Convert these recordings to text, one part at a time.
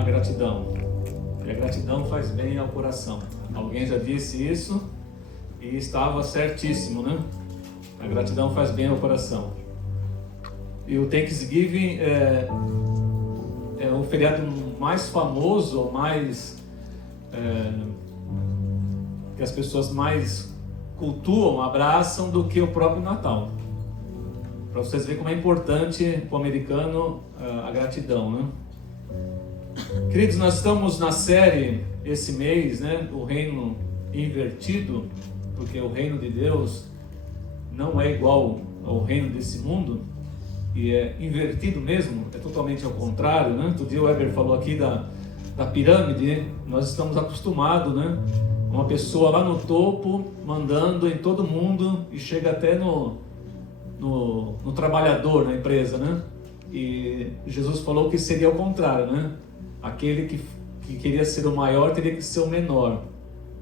a gratidão. E a gratidão faz bem ao coração. Alguém já disse isso e estava certíssimo, né? A gratidão faz bem ao coração. E o Thanksgiving é o feriado mais famoso, que as pessoas mais cultuam, abraçam, do que o próprio Natal. Para vocês verem como é importante para o americano a gratidão, né? Queridos, nós estamos na série esse mês, né? O reino invertido, porque o reino de Deus não é igual ao reino desse mundo, e é invertido mesmo, é totalmente ao contrário, né? Outro dia o Weber falou aqui da pirâmide. Nós estamos acostumados, né? Uma pessoa lá no topo mandando em todo mundo e chega até no trabalhador na empresa, né? E Jesus falou que seria o contrário, né? Aquele que queria ser o maior teria que ser o menor.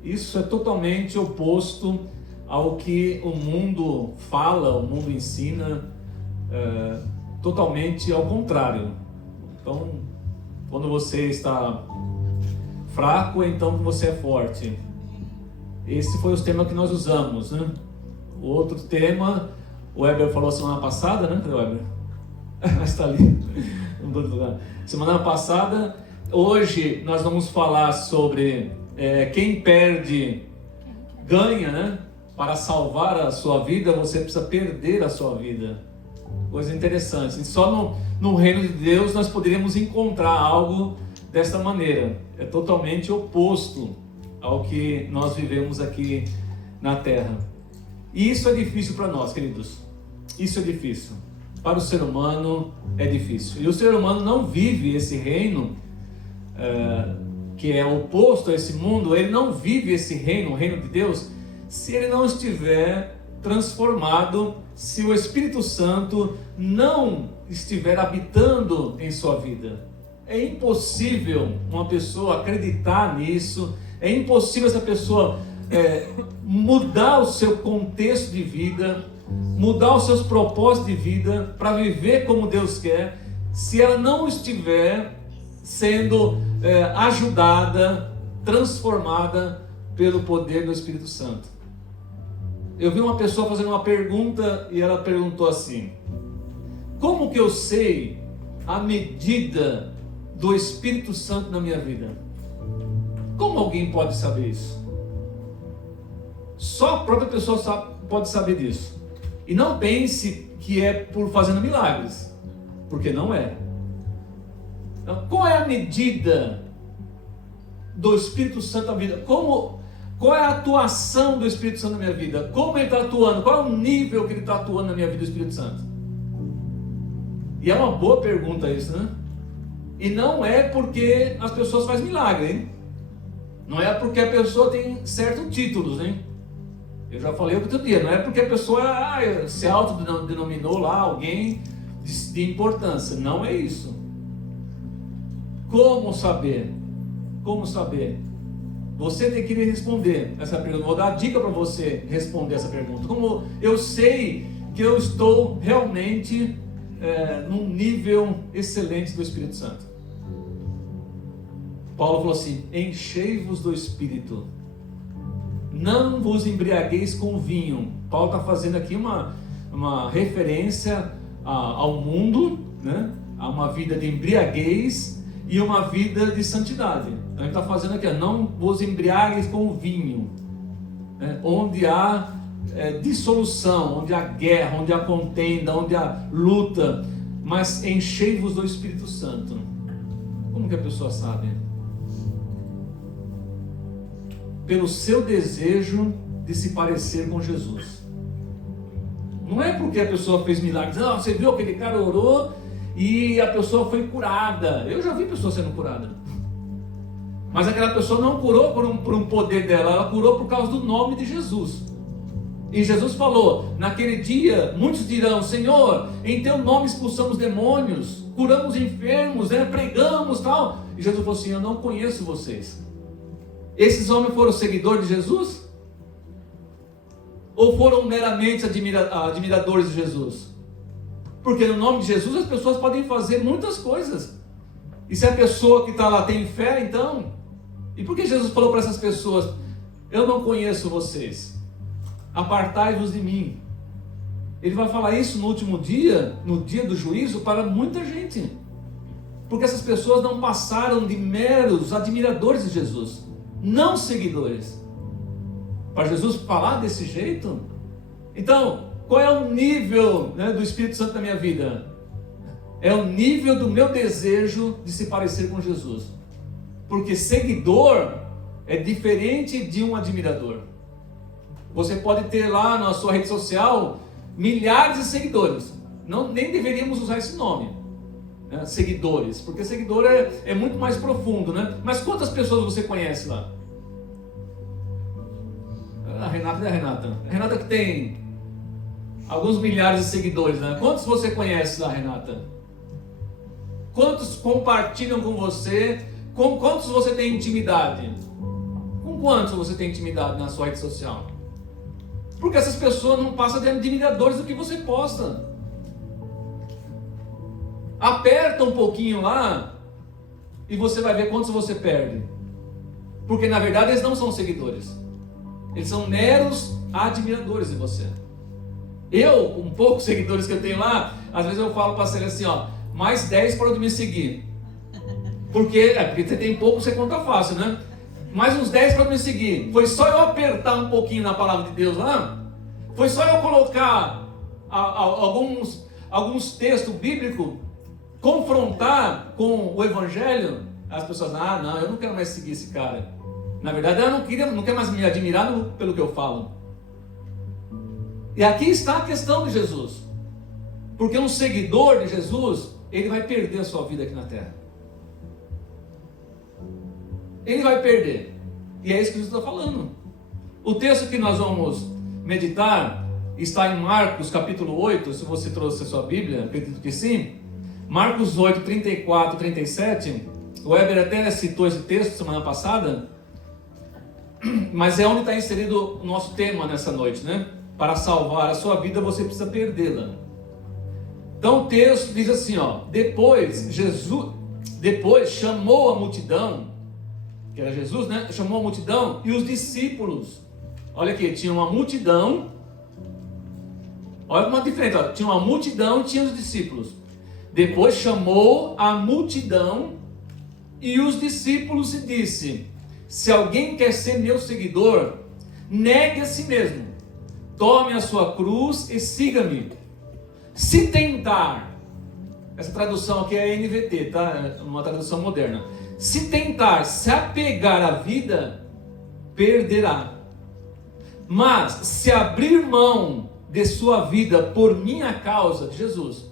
Isso é totalmente oposto ao que o mundo fala, o mundo ensina, totalmente ao contrário. Então, quando você está fraco, então você é forte. Esse foi o tema que nós usamos, né? O outro tema, o Weber falou semana passada, né? Cadê o Weber? Está ali. Semana passada. Hoje nós vamos falar sobre quem perde ganha, né? Para salvar a sua vida, você precisa perder a sua vida. Coisa interessante. Só no reino de Deus nós poderíamos encontrar algo desta maneira. É totalmente oposto ao que nós vivemos aqui na Terra. E isso é difícil para nós, queridos. Isso é difícil. Para o ser humano é difícil. E o ser humano não vive esse reino que é oposto a esse mundo. Ele não vive esse reino, o reino de Deus, se ele não estiver transformado, se o Espírito Santo não estiver habitando em sua vida. É impossível uma pessoa acreditar nisso, é impossível essa pessoa mudar o seu contexto de vida, mudar os seus propósitos de vida para viver como Deus quer, se ela não estiver sendo ajudada, transformada pelo poder do Espírito Santo. Eu vi uma pessoa fazendo uma pergunta e ela perguntou assim: como que eu sei a medida do Espírito Santo na minha vida? Como alguém pode saber isso? Só a própria pessoa pode saber disso. E não pense que é por fazendo milagres, porque não é. Então, qual é a medida do Espírito Santo na vida? Qual é a atuação do Espírito Santo na minha vida? Como ele está atuando? Qual é o nível que ele está atuando na minha vida, do Espírito Santo? E é uma boa pergunta isso, né? E não é porque as pessoas fazem milagre, hein? Não é porque a pessoa tem certos títulos, hein? Eu já falei outro dia, não é porque a pessoa se autodenominou lá alguém de importância. Não é isso. Como saber? Como saber? Você tem que responder essa pergunta. Vou dar a dica para você responder essa pergunta. Como eu sei que eu estou realmente num nível excelente do Espírito Santo? Paulo falou assim: enchei-vos do Espírito, não vos embriagueis com vinho. Paulo está fazendo aqui uma referência ao mundo, né? A uma vida de embriaguez e uma vida de santidade. Então ele está fazendo aqui: não vos embriagueis com vinho, né? Onde há dissolução, onde há guerra, onde há contenda, onde há luta, mas enchei-vos do Espírito Santo. Como que a pessoa sabe? Pelo seu desejo de se parecer com Jesus. Não é porque a pessoa fez milagres. Não, você viu aquele cara orou e a pessoa foi curada. Eu já vi pessoa sendo curada. Mas aquela pessoa não curou por um poder dela, ela curou por causa do nome de Jesus. E Jesus falou: naquele dia muitos dirão: Senhor, em teu nome expulsamos demônios, curamos enfermos, pregamos, tal. E Jesus falou assim: eu não conheço vocês. Esses homens foram seguidores de Jesus? Ou foram meramente admiradores de Jesus? Porque no nome de Jesus as pessoas podem fazer muitas coisas. E se a pessoa que está lá tem fé, então? E por que Jesus falou para essas pessoas: eu não conheço vocês, apartai-vos de mim? Ele vai falar isso no último dia, no dia do juízo, para muita gente. Porque essas pessoas não passaram de meros admiradores de Jesus, não seguidores. Para Jesus falar desse jeito? Então, qual é o nível, né, do Espírito Santo na minha vida? É o nível do meu desejo de se parecer com Jesus. Porque seguidor é diferente de um admirador. Você pode ter lá na sua rede social milhares de seguidores. Nem deveríamos usar esse nome, né? Seguidores, porque seguidor é muito mais profundo, né? Mas quantas pessoas você conhece lá? A Renata é a Renata. A Renata que tem alguns milhares de seguidores, né? Quantos você conhece lá, Renata? Quantos compartilham com você? Com quantos você tem intimidade? Com quantos você tem intimidade na sua rede social? Porque essas pessoas não passam de admiradores do que você posta. Aperta um pouquinho lá e você vai ver quantos você perde. Porque na verdade eles não são seguidores. Eles são meros admiradores de você. Eu, com poucos seguidores que eu tenho lá, às vezes eu falo para você assim, ó, mais 10 para de me seguir. Porque você tem pouco, você conta fácil, né? Mais uns 10 para me seguir. Foi só eu apertar um pouquinho na palavra de Deus lá. Foi só eu colocar alguns textos bíblicos, confrontar com o Evangelho. As pessoas, não, eu não quero mais seguir esse cara. Na verdade, eu não quero mais me admirar pelo que eu falo. E aqui está a questão de Jesus. Porque um seguidor de Jesus, ele vai perder a sua vida aqui na terra. Ele vai perder. E é isso que Jesus está falando. O texto que nós vamos meditar está em Marcos capítulo 8. Se você trouxe a sua Bíblia, acredito que sim. Marcos 8, 34, 37. O Weber até citou esse texto semana passada. Mas é onde está inserido o nosso tema nessa noite, né? Para salvar a sua vida, você precisa perdê-la. Então o texto diz assim, ó. Depois chamou a multidão, que era Jesus, né? Chamou a multidão e os discípulos. Olha aqui, tinha uma multidão. Olha uma diferença, ó. Tinha uma multidão e tinha os discípulos. Depois chamou a multidão e os discípulos e disse: se alguém quer ser meu seguidor, negue a si mesmo, tome a sua cruz e siga-me. Se tentar, essa tradução aqui é NVT, tá? Uma tradução moderna. Se tentar se apegar à vida, perderá. Mas se abrir mão de sua vida por minha causa, de Jesus,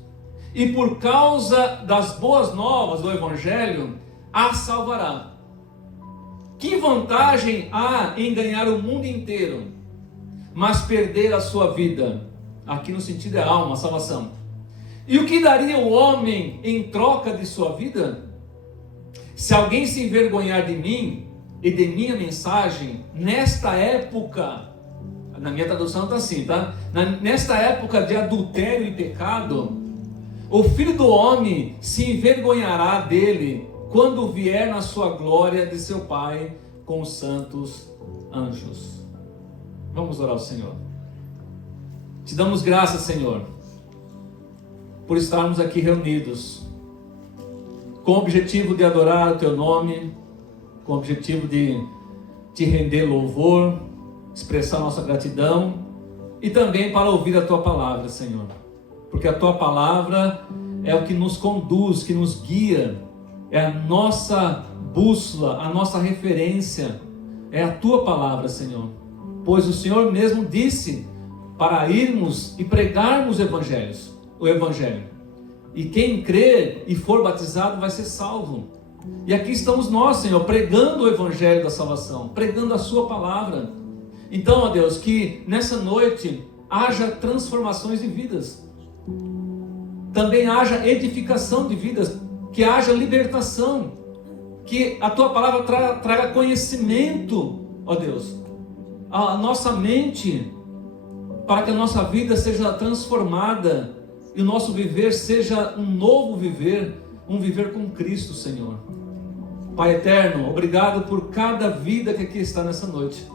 e por causa das boas novas do Evangelho, a salvará. Que vantagem há em ganhar o mundo inteiro, mas perder a sua vida? Aqui no sentido é alma, salvação. E o que daria o homem em troca de sua vida? Se alguém se envergonhar de mim e de minha mensagem, nesta época, na minha tradução está assim, tá? Nesta época de adultério e pecado, o Filho do Homem se envergonhará dele quando vier na sua glória de seu Pai com os santos anjos. Vamos orar ao Senhor. Te damos graças, Senhor, por estarmos aqui reunidos, com o objetivo de adorar o Teu nome, com o objetivo de Te render louvor, expressar nossa gratidão, e também para ouvir a Tua palavra, Senhor, porque a Tua palavra é o que nos conduz, que nos guia, é a nossa bússola, a nossa referência, é a Tua palavra, Senhor, pois o Senhor mesmo disse para irmos e pregarmos o Evangelho, e quem crer e for batizado vai ser salvo. E aqui estamos nós, Senhor, pregando o Evangelho da salvação, pregando a Sua palavra. Então, ó Deus, que nessa noite haja transformações de vidas, também haja edificação de vidas, que haja libertação, que a Tua palavra traga conhecimento, ó Deus, à nossa mente, para que a nossa vida seja transformada e o nosso viver seja um novo viver, um viver com Cristo, Senhor. Pai eterno, obrigado por cada vida que aqui está nessa noite,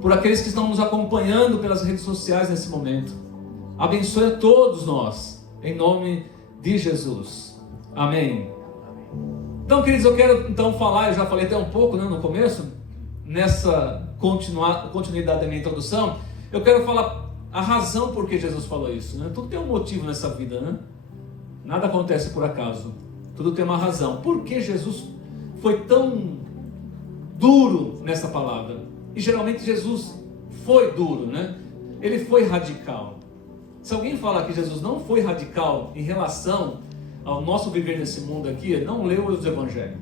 por aqueles que estão nos acompanhando pelas redes sociais nesse momento. Abençoe a todos nós, em nome de Jesus. Amém. Então, queridos, eu quero falar, eu já falei até um pouco, né, no começo, nessa continuidade da minha introdução, eu quero falar a razão por que Jesus falou isso, né? Tudo tem um motivo nessa vida, né? Nada acontece por acaso, tudo tem uma razão. Por que Jesus foi tão duro nessa palavra? E geralmente Jesus foi duro, né? Ele foi radical. Se alguém falar que Jesus não foi radical em relação ao nosso viver nesse mundo aqui, não leu os evangelhos.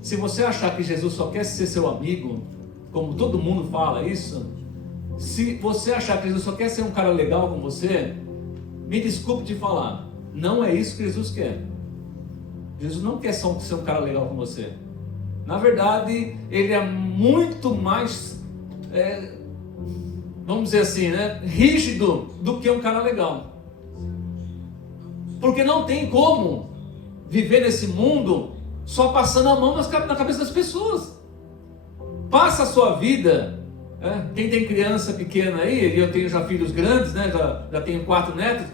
Se você achar que Jesus só quer ser seu amigo, como todo mundo fala isso, se você achar que Jesus só quer ser um cara legal com você, me desculpe de falar, não é isso que Jesus quer. Jesus não quer só ser um cara legal com você. Na verdade, ele é muito mais, vamos dizer assim, né, rígido do que um cara legal. Porque não tem como viver nesse mundo só passando a mão na cabeça das pessoas. Passa a sua vida, quem tem criança pequena aí, e eu tenho já filhos grandes, né, já tenho 4 netos.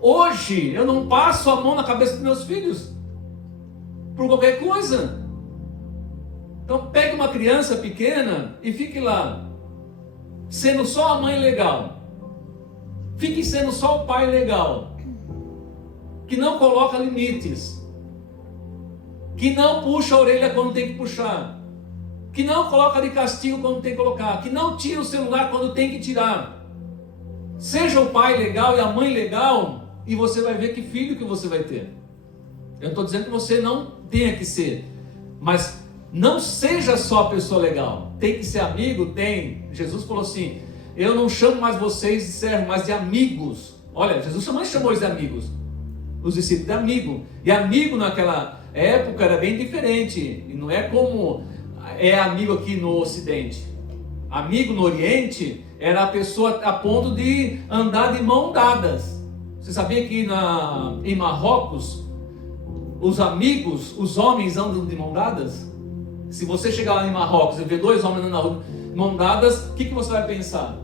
Hoje eu não passo a mão na cabeça dos meus filhos por qualquer coisa. Então pegue uma criança pequena e fique lá, sendo só a mãe legal. Fique sendo só o pai legal, que não coloca limites, que não puxa a orelha quando tem que puxar, que não coloca de castigo quando tem que colocar, que não tira o celular quando tem que tirar. Seja o pai legal e a mãe legal, e você vai ver que filho que você vai ter. Eu não estou dizendo que você não tenha que ser, mas não seja só a pessoa legal. Tem que ser amigo? Tem. Jesus falou assim, eu não chamo mais vocês de servos, mas de amigos. Olha, Jesus chamou eles de amigos, os discípulos de amigo. E amigo naquela época era bem diferente, e não é como é amigo aqui no Ocidente. Amigo no Oriente era a pessoa a ponto de andar de mão dadas. Você sabia que em Marrocos os amigos, os homens andam de mão dadas? Se você chegar lá em Marrocos e ver 2 homens andando na rua de mão dadas, o que você vai pensar?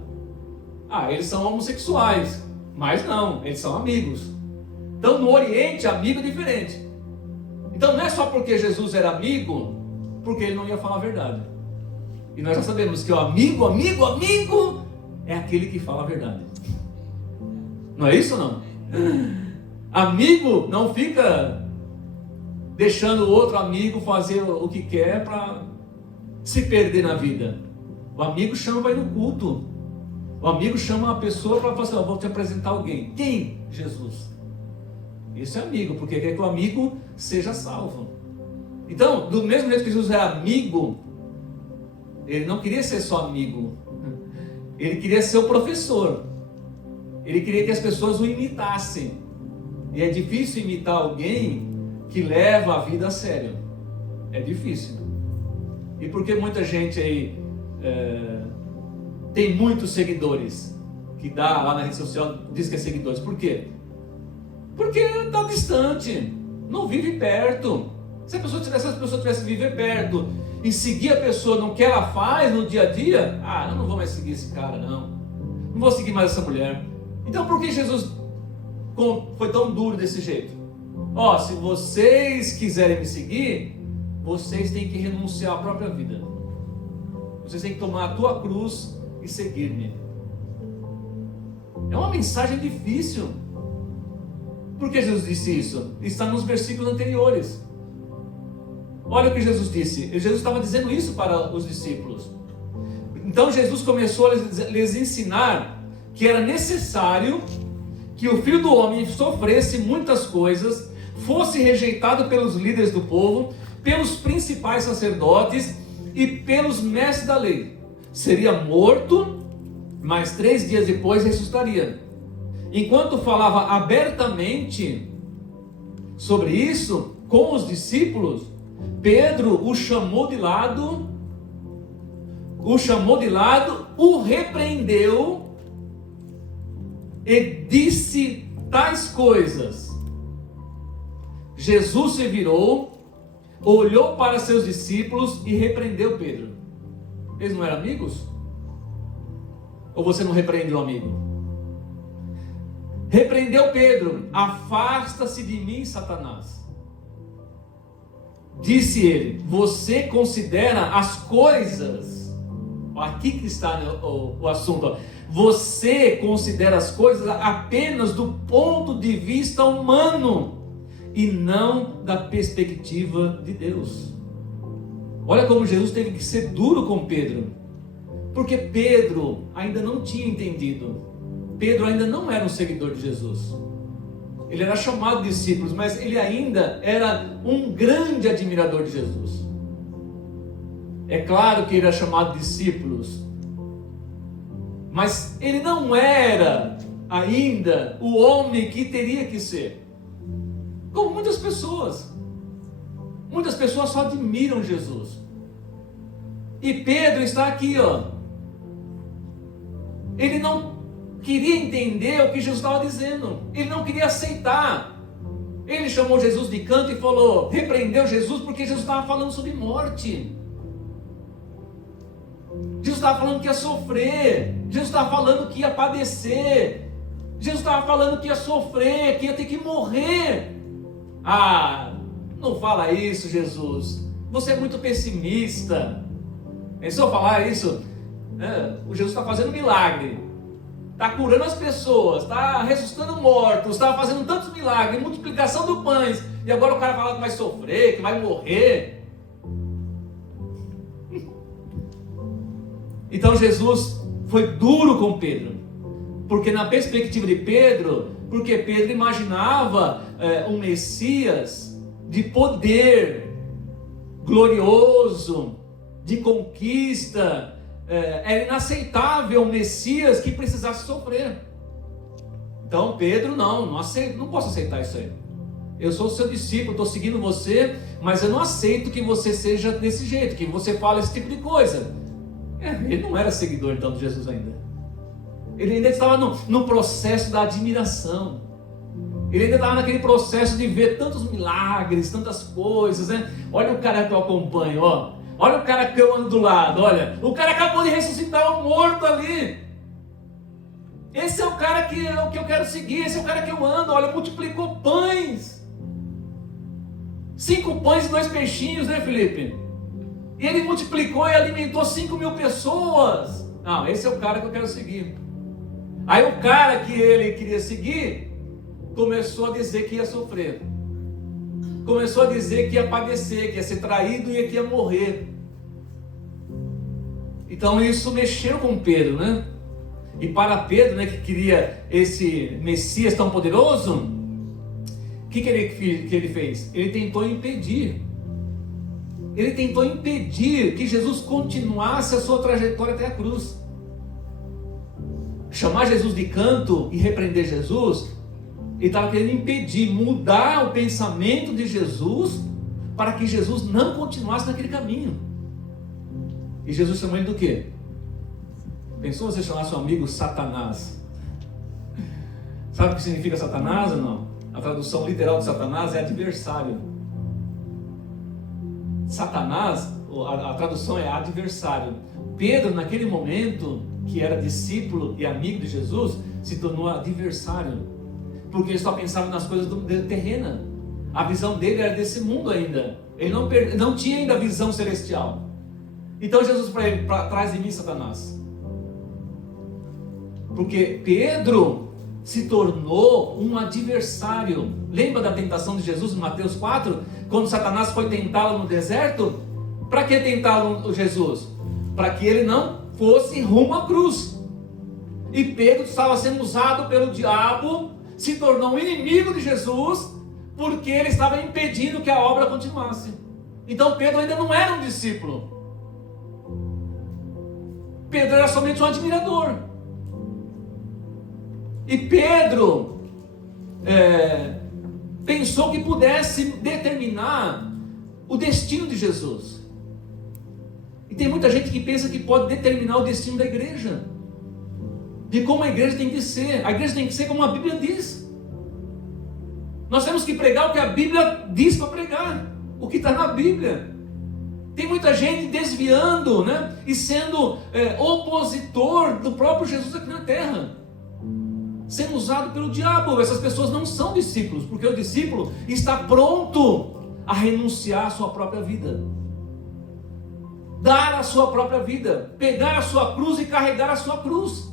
Eles são homossexuais. Mas não, eles são amigos. Então no Oriente, amigo é diferente. Então não é só porque Jesus era amigo, porque ele não ia falar a verdade. E nós já sabemos que o amigo é aquele que fala a verdade. Não é isso ou não? Amigo não fica deixando o outro amigo fazer o que quer para se perder na vida. O amigo chama para ir no culto. O amigo chama a pessoa para falar assim, vou te apresentar alguém. Quem? Jesus. Isso é amigo, porque quer que o amigo seja salvo. Então, do mesmo jeito que Jesus era amigo, ele não queria ser só amigo. Ele queria ser o professor. Ele queria que as pessoas o imitassem. E é difícil imitar alguém que leva a vida a sério. É difícil. E por que muita gente aí tem muitos seguidores, que dá lá na rede social, diz que é seguidores? Por quê? Porque está distante, não vive perto. Se as pessoas tivessem viver perto e seguir a pessoa no que ela faz no dia a dia, eu não vou mais seguir esse cara, não vou seguir mais essa mulher. Então por que Jesus foi tão duro desse jeito? Se vocês quiserem me seguir, vocês têm que renunciar à própria vida. Vocês têm que tomar a tua cruz e seguir-me. É uma mensagem difícil. Por que Jesus disse isso? Está nos versículos anteriores. Olha o que Jesus disse. Jesus estava dizendo isso para os discípulos. Então Jesus começou a lhes ensinar que era necessário que o Filho do Homem sofresse muitas coisas, fosse rejeitado pelos líderes do povo, pelos principais sacerdotes e pelos mestres da lei. Seria morto, mas 3 dias depois ressuscitaria. Enquanto falava abertamente sobre isso com os discípulos, Pedro o chamou de lado, o repreendeu e disse tais coisas. Jesus se virou, olhou para seus discípulos e repreendeu Pedro. Eles não eram amigos? Ou você não repreende um amigo? Repreendeu Pedro: afasta-se de mim, Satanás. Disse ele: você considera as coisas, aqui que está o assunto, você considera as coisas apenas do ponto de vista humano e não da perspectiva de Deus. Olha como Jesus teve que ser duro com Pedro, porque Pedro ainda não tinha entendido. Pedro ainda não era um seguidor de Jesus. Ele era chamado de discípulo, mas ele ainda era um grande admirador de Jesus. É claro que ele era chamado de discípulos, mas ele não era ainda o homem que teria que ser. Como muitas pessoas só admiram Jesus. E Pedro está aqui, ele não queria entender o que Jesus estava dizendo, ele não queria aceitar. Ele chamou Jesus de canto e falou, repreendeu Jesus, porque Jesus estava falando sobre morte. Jesus estava falando que ia sofrer, Jesus estava falando que ia padecer, Jesus estava falando que ia sofrer, que ia ter que morrer. Ah, não fala isso, Jesus, você é muito pessimista. Se eu falar isso, o Jesus está fazendo milagre, está curando as pessoas, está ressuscitando mortos, está fazendo tantos milagres, multiplicação de pães, e agora o cara fala que vai sofrer, que vai morrer. Então Jesus foi duro com Pedro, porque na perspectiva de Pedro, porque Pedro imaginava um Messias de poder, glorioso, de conquista. Era inaceitável um Messias que precisasse sofrer. Então Pedro, não posso aceitar isso aí. Eu sou seu discípulo, estou seguindo você, mas eu não aceito que você seja desse jeito, que você fale esse tipo de coisa. Ele não era seguidor então de Jesus ainda. Ele ainda estava no processo da admiração. Ele ainda estava naquele processo de ver tantos milagres, tantas coisas, né? Olha o cara que eu acompanho, olha o cara que eu ando do lado, olha, o cara acabou de ressuscitar um morto ali. Esse é o cara que eu quero seguir, esse é o cara que eu ando, olha, multiplicou pães. 5 pães e 2 peixinhos, né, Felipe? E ele multiplicou e alimentou 5.000 pessoas. Não, esse é o cara que eu quero seguir. Aí o cara que ele queria seguir começou a dizer que ia sofrer, começou a dizer que ia padecer, que ia ser traído e que ia morrer. Então isso mexeu com Pedro, né? E para Pedro, né, que queria esse Messias tão poderoso, o que ele fez? Ele tentou impedir que Jesus continuasse a sua trajetória até a cruz. Chamar Jesus de canto e repreender Jesus, ele estava querendo impedir, mudar o pensamento de Jesus, para que Jesus não continuasse naquele caminho. E Jesus chamou ele do quê? Pensou você chamar seu amigo Satanás? Sabe o que significa Satanás ou não? A tradução literal de Satanás é adversário. Satanás, a tradução é adversário. Pedro, naquele momento, que era discípulo e amigo de Jesus, se tornou adversário, porque ele só pensava nas coisas terrenas. A visão dele era desse mundo ainda. Ele não tinha ainda a visão celestial. Então Jesus para ele, trás de mim, Satanás. Porque Pedro se tornou um adversário. Lembra da tentação de Jesus em Mateus 4? Quando Satanás foi tentá-lo no deserto? Para que tentá-lo, Jesus? Para que ele não fosse rumo à cruz. E Pedro estava sendo usado pelo diabo, se tornou um inimigo de Jesus, porque ele estava impedindo que a obra continuasse. Então Pedro ainda não era um discípulo. Pedro era somente um admirador. E Pedro pensou que pudesse determinar o destino de Jesus. E tem muita gente que pensa que pode determinar o destino da igreja, de como a igreja tem que ser. A igreja tem que ser como a Bíblia diz. Nós temos que pregar o que a Bíblia diz para pregar, o que está na Bíblia. Tem muita gente desviando, né? E sendo opositor do próprio Jesus aqui na terra, sendo usado pelo diabo. Essas pessoas não são discípulos, porque o discípulo está pronto a renunciar à sua própria vida, dar a sua própria vida, pegar a sua cruz e carregar a sua cruz.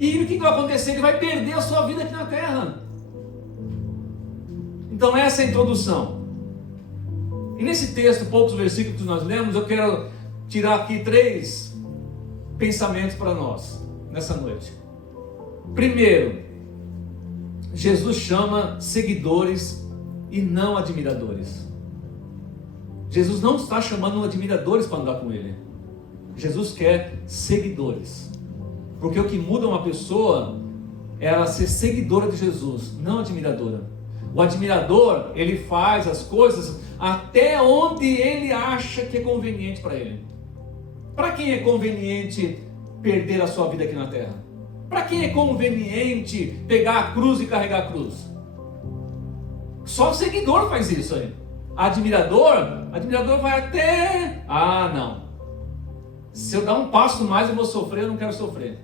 E o que vai acontecer? Ele vai perder a sua vida aqui na terra. Então essa é a introdução. E nesse texto, poucos versículos que nós lemos, eu quero tirar aqui 3 pensamentos para nós, nessa noite. Primeiro, Jesus chama seguidores e não admiradores. Jesus não está chamando admiradores para andar com Ele. Jesus quer seguidores. Porque o que muda uma pessoa é ela ser seguidora de Jesus, não admiradora. O admirador, ele faz as coisas até onde ele acha que é conveniente para ele. Para quem é conveniente perder a sua vida aqui na terra? Para quem é conveniente pegar a cruz e carregar a cruz? Só o seguidor faz isso aí. Admirador vai até... Ah, não. Se eu dar um passo mais eu vou sofrer, eu não quero sofrer.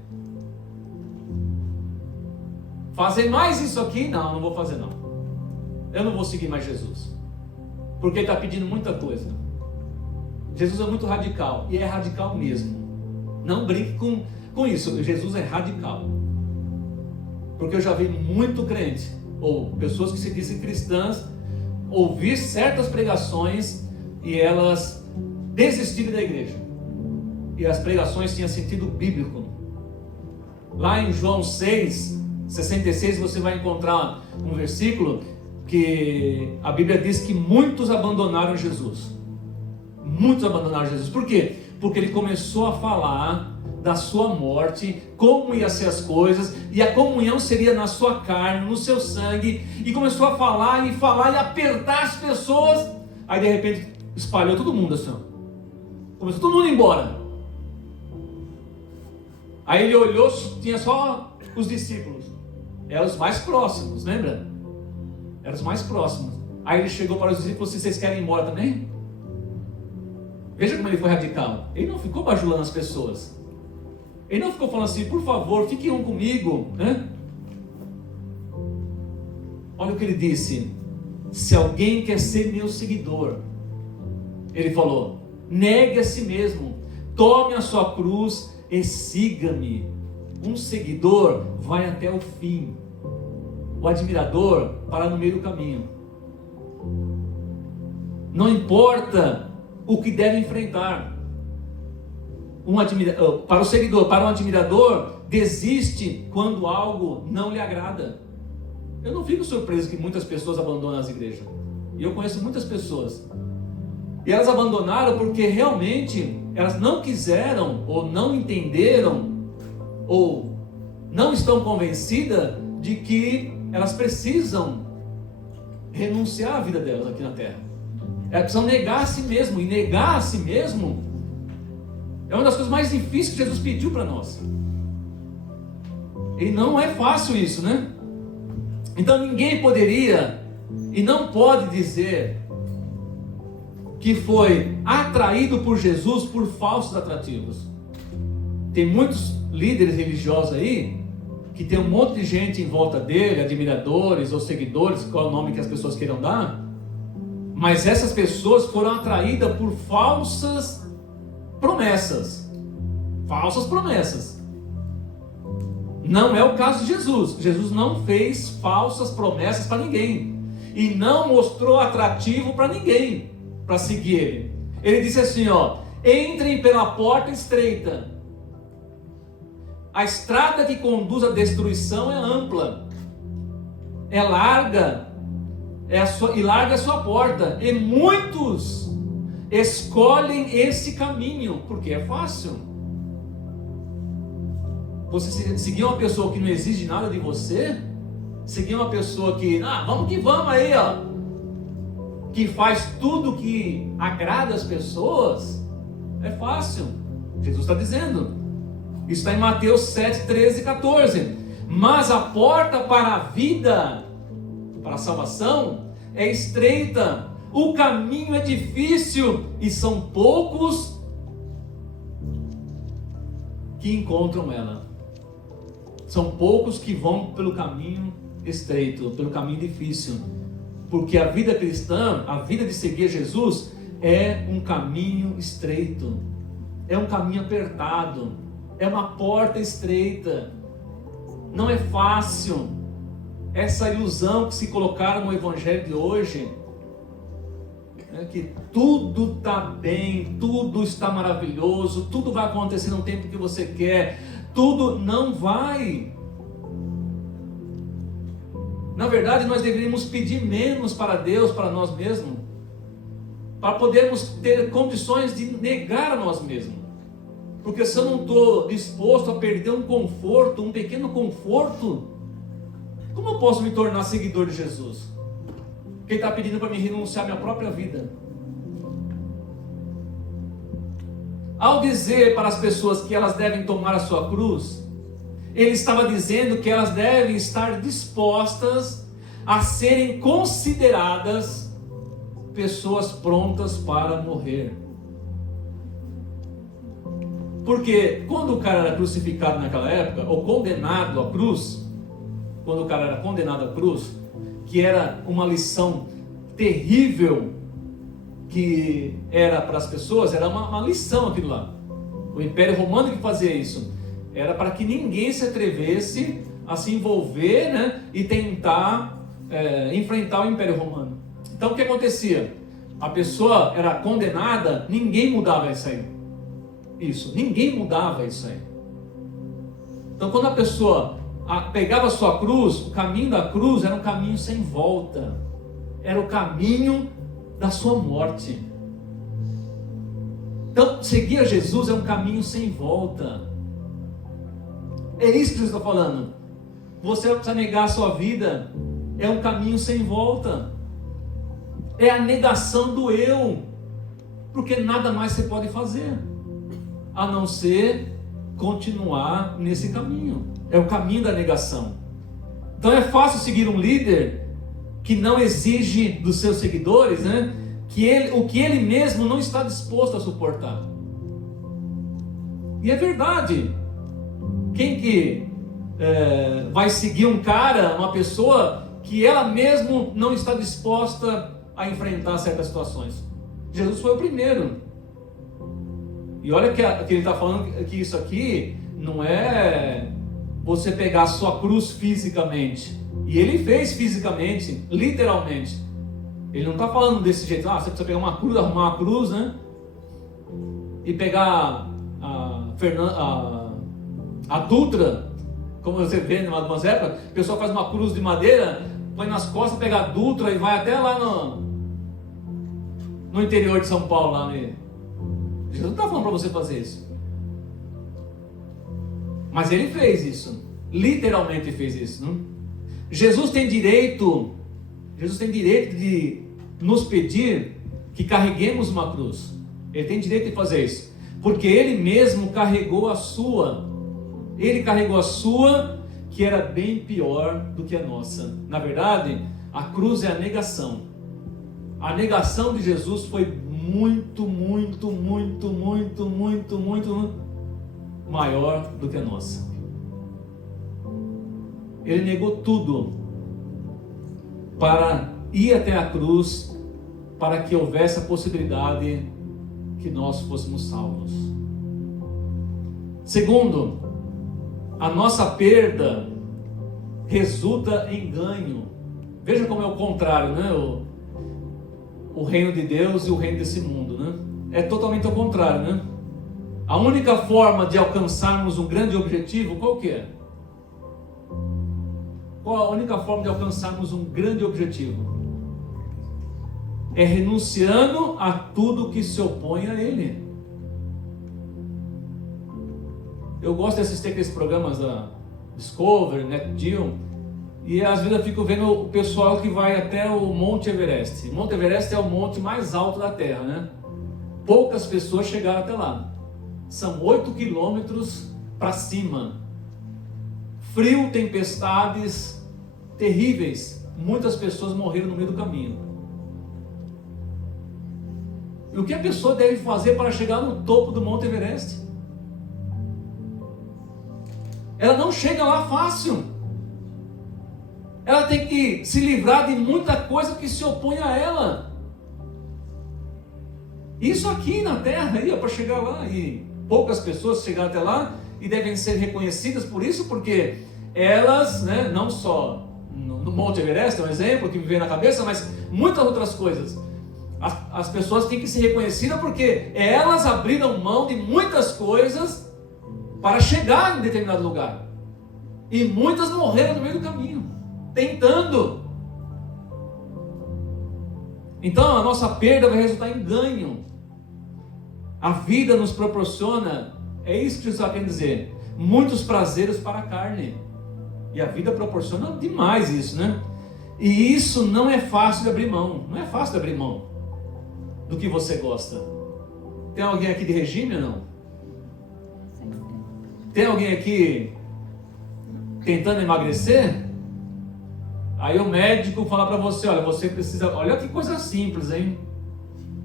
Fazer mais isso aqui? Não, não vou fazer não. Eu não vou seguir mais Jesus, porque Ele está pedindo muita coisa. Jesus é muito radical, e é radical mesmo. Não brinque com isso, Jesus é radical. Porque eu já vi muito crente, ou pessoas que se dizem cristãs, ouvir certas pregações e elas desistirem da igreja. E as pregações tinham sentido bíblico. Lá em João 6:66 você vai encontrar um versículo que a Bíblia diz que muitos abandonaram Jesus. Muitos abandonaram Jesus. Por quê? Porque ele começou a falar da sua morte, como ia ser as coisas, e a comunhão seria na sua carne, no seu sangue, e começou a falar e apertar as pessoas. Aí de repente espalhou todo mundo assim, começou todo mundo a ir embora. Aí ele olhou, tinha só os discípulos, eram os mais próximos, lembra? Eram os mais próximos. Aí ele chegou para os discípulos: vocês querem ir embora também? Veja como ele foi radical. Ele não ficou bajulando as pessoas. Ele não ficou falando assim: por favor, fiquem comigo, né? Olha o que ele disse: se alguém quer ser meu seguidor, ele falou, negue a si mesmo, tome a sua cruz e siga-me. Um seguidor vai até o fim. O admirador para no meio do caminho. Não importa o que deve enfrentar. Para o seguidor, para um admirador, desiste quando algo não lhe agrada. Eu não fico surpreso que muitas pessoas abandonam as igrejas. E eu conheço muitas pessoas. E elas abandonaram porque realmente elas não quiseram, ou não entenderam, ou não estão convencidas de que elas precisam renunciar à vida delas aqui na terra. Elas precisam negar a si mesmo. E negar a si mesmo é uma das coisas mais difíceis que Jesus pediu para nós. E não é fácil isso, né? Então ninguém poderia e não pode dizer que foi atraído por Jesus por falsos atrativos. Tem muitos líderes religiosos aí que tem um monte de gente em volta dele, admiradores ou seguidores, qual é o nome que as pessoas queiram dar, mas essas pessoas foram atraídas por falsas promessas. Falsas promessas. Não é o caso de Jesus. Jesus não fez falsas promessas para ninguém, e não mostrou atrativo para ninguém para seguir ele. Ele disse assim, entrem pela porta estreita. A estrada que conduz à destruição é ampla, é larga, e larga a sua porta, e muitos escolhem esse caminho, porque é fácil. Você seguir uma pessoa que não exige nada de você, seguir uma pessoa que, vamos que vamos aí, que faz tudo que agrada as pessoas, é fácil. Jesus está dizendo. Isso está em Mateus 7, 13 e 14. Mas a porta para a vida para a salvação é estreita, o caminho é difícil e são poucos que encontram ela. São poucos que vão pelo caminho estreito, pelo caminho difícil. Porque a vida cristã, a vida de seguir Jesus, é um caminho estreito, é um caminho apertado, é uma porta estreita. Não é fácil. Essa ilusão que se colocaram no evangelho de hoje, que tudo está bem, tudo está maravilhoso, tudo vai acontecer no tempo que você quer, tudo não vai. Na verdade, nós deveríamos pedir menos para Deus, para nós mesmos, para podermos ter condições de negar a nós mesmos. Porque se eu não estou disposto a perder um conforto, um pequeno conforto, como eu posso me tornar seguidor de Jesus? Quem está pedindo para me renunciar à minha própria vida? Ao dizer para as pessoas que elas devem tomar a sua cruz, ele estava dizendo que elas devem estar dispostas a serem consideradas pessoas prontas para morrer. Porque quando o cara era crucificado naquela época, ou condenado à cruz, quando o cara era condenado à cruz, que era uma lição terrível que era para as pessoas, era uma lição aquilo lá. O Império Romano que fazia isso, era para que ninguém se atrevesse a se envolver, né, e tentar enfrentar o Império Romano. Então o que acontecia? A pessoa era condenada, ninguém mudava isso aí. Ninguém mudava isso aí. Então quando a pessoa pegava a sua cruz, o caminho da cruz era um caminho sem volta, era o caminho da sua morte. Então seguir a Jesus é um caminho sem volta. É isso que Jesus está falando. Você precisa negar a sua vida, é um caminho sem volta, é a negação do eu, porque nada mais você pode fazer a não ser continuar nesse caminho. É o caminho da negação. Então é fácil seguir um líder que não exige dos seus seguidores, né, o que ele mesmo não está disposto a suportar. E é verdade. Quem que vai seguir um cara, uma pessoa que ela mesmo não está disposta a enfrentar certas situações? Jesus foi o primeiro. E olha que ele está falando que isso aqui não é você pegar a sua cruz fisicamente. E ele fez fisicamente, literalmente. Ele não está falando desse jeito, você precisa pegar uma cruz, arrumar uma cruz, né? E pegar a Dutra, como você vê em algumas épocas, o pessoal faz uma cruz de madeira, põe nas costas, pega a Dutra e vai até lá no interior de São Paulo. Lá, né? Jesus não está falando para você fazer isso. Mas ele fez isso. Literalmente fez isso. Não? Jesus tem direito de nos pedir que carreguemos uma cruz. Ele tem direito de fazer isso. Porque ele mesmo carregou a sua. Ele carregou a sua, que era bem pior do que a nossa. Na verdade, a cruz é a negação. A negação de Jesus foi muito maior do que a nossa. Ele negou tudo para ir até a cruz, para que houvesse a possibilidade que nós fôssemos salvos. Segundo, a nossa perda resulta em ganho. Veja como é o contrário, né? O reino de Deus e o reino desse mundo, né? É totalmente ao contrário, né? A única forma de alcançarmos um grande objetivo, qual que é? Qual a única forma de alcançarmos um grande objetivo? É renunciando a tudo que se opõe a ele. Eu gosto de assistir aqueles programas da Discovery, NetGeo, e às vezes eu fico vendo o pessoal que vai até o Monte Everest. O Monte Everest é o monte mais alto da Terra, né? Poucas pessoas chegaram até lá. São 8 quilômetros para cima. Frio, tempestades terríveis, muitas pessoas morreram no meio do caminho. E o que a pessoa deve fazer para chegar no topo do Monte Everest? Ela não chega lá fácil. Ela tem que se livrar de muita coisa que se opõe a ela. Isso aqui na Terra aí é para chegar lá, e poucas pessoas chegaram até lá e devem ser reconhecidas por isso, porque elas, né, não só no Monte Everest, é um exemplo que me veio na cabeça, mas muitas outras coisas. As pessoas têm que ser reconhecidas porque elas abriram mão de muitas coisas para chegar em determinado lugar. E muitas morreram no meio do caminho, tentando. Então a nossa perda vai resultar em ganho. A vida nos proporciona, é isso que Jesus está querendo dizer, muitos prazeres para a carne. E a vida proporciona demais isso, né? E isso não é fácil de abrir mão. Não é fácil de abrir mão do que você gosta. Tem alguém aqui de regime ou não? Tem alguém aqui tentando emagrecer? Aí o médico fala para você, olha, você precisa... Olha que coisa simples, hein?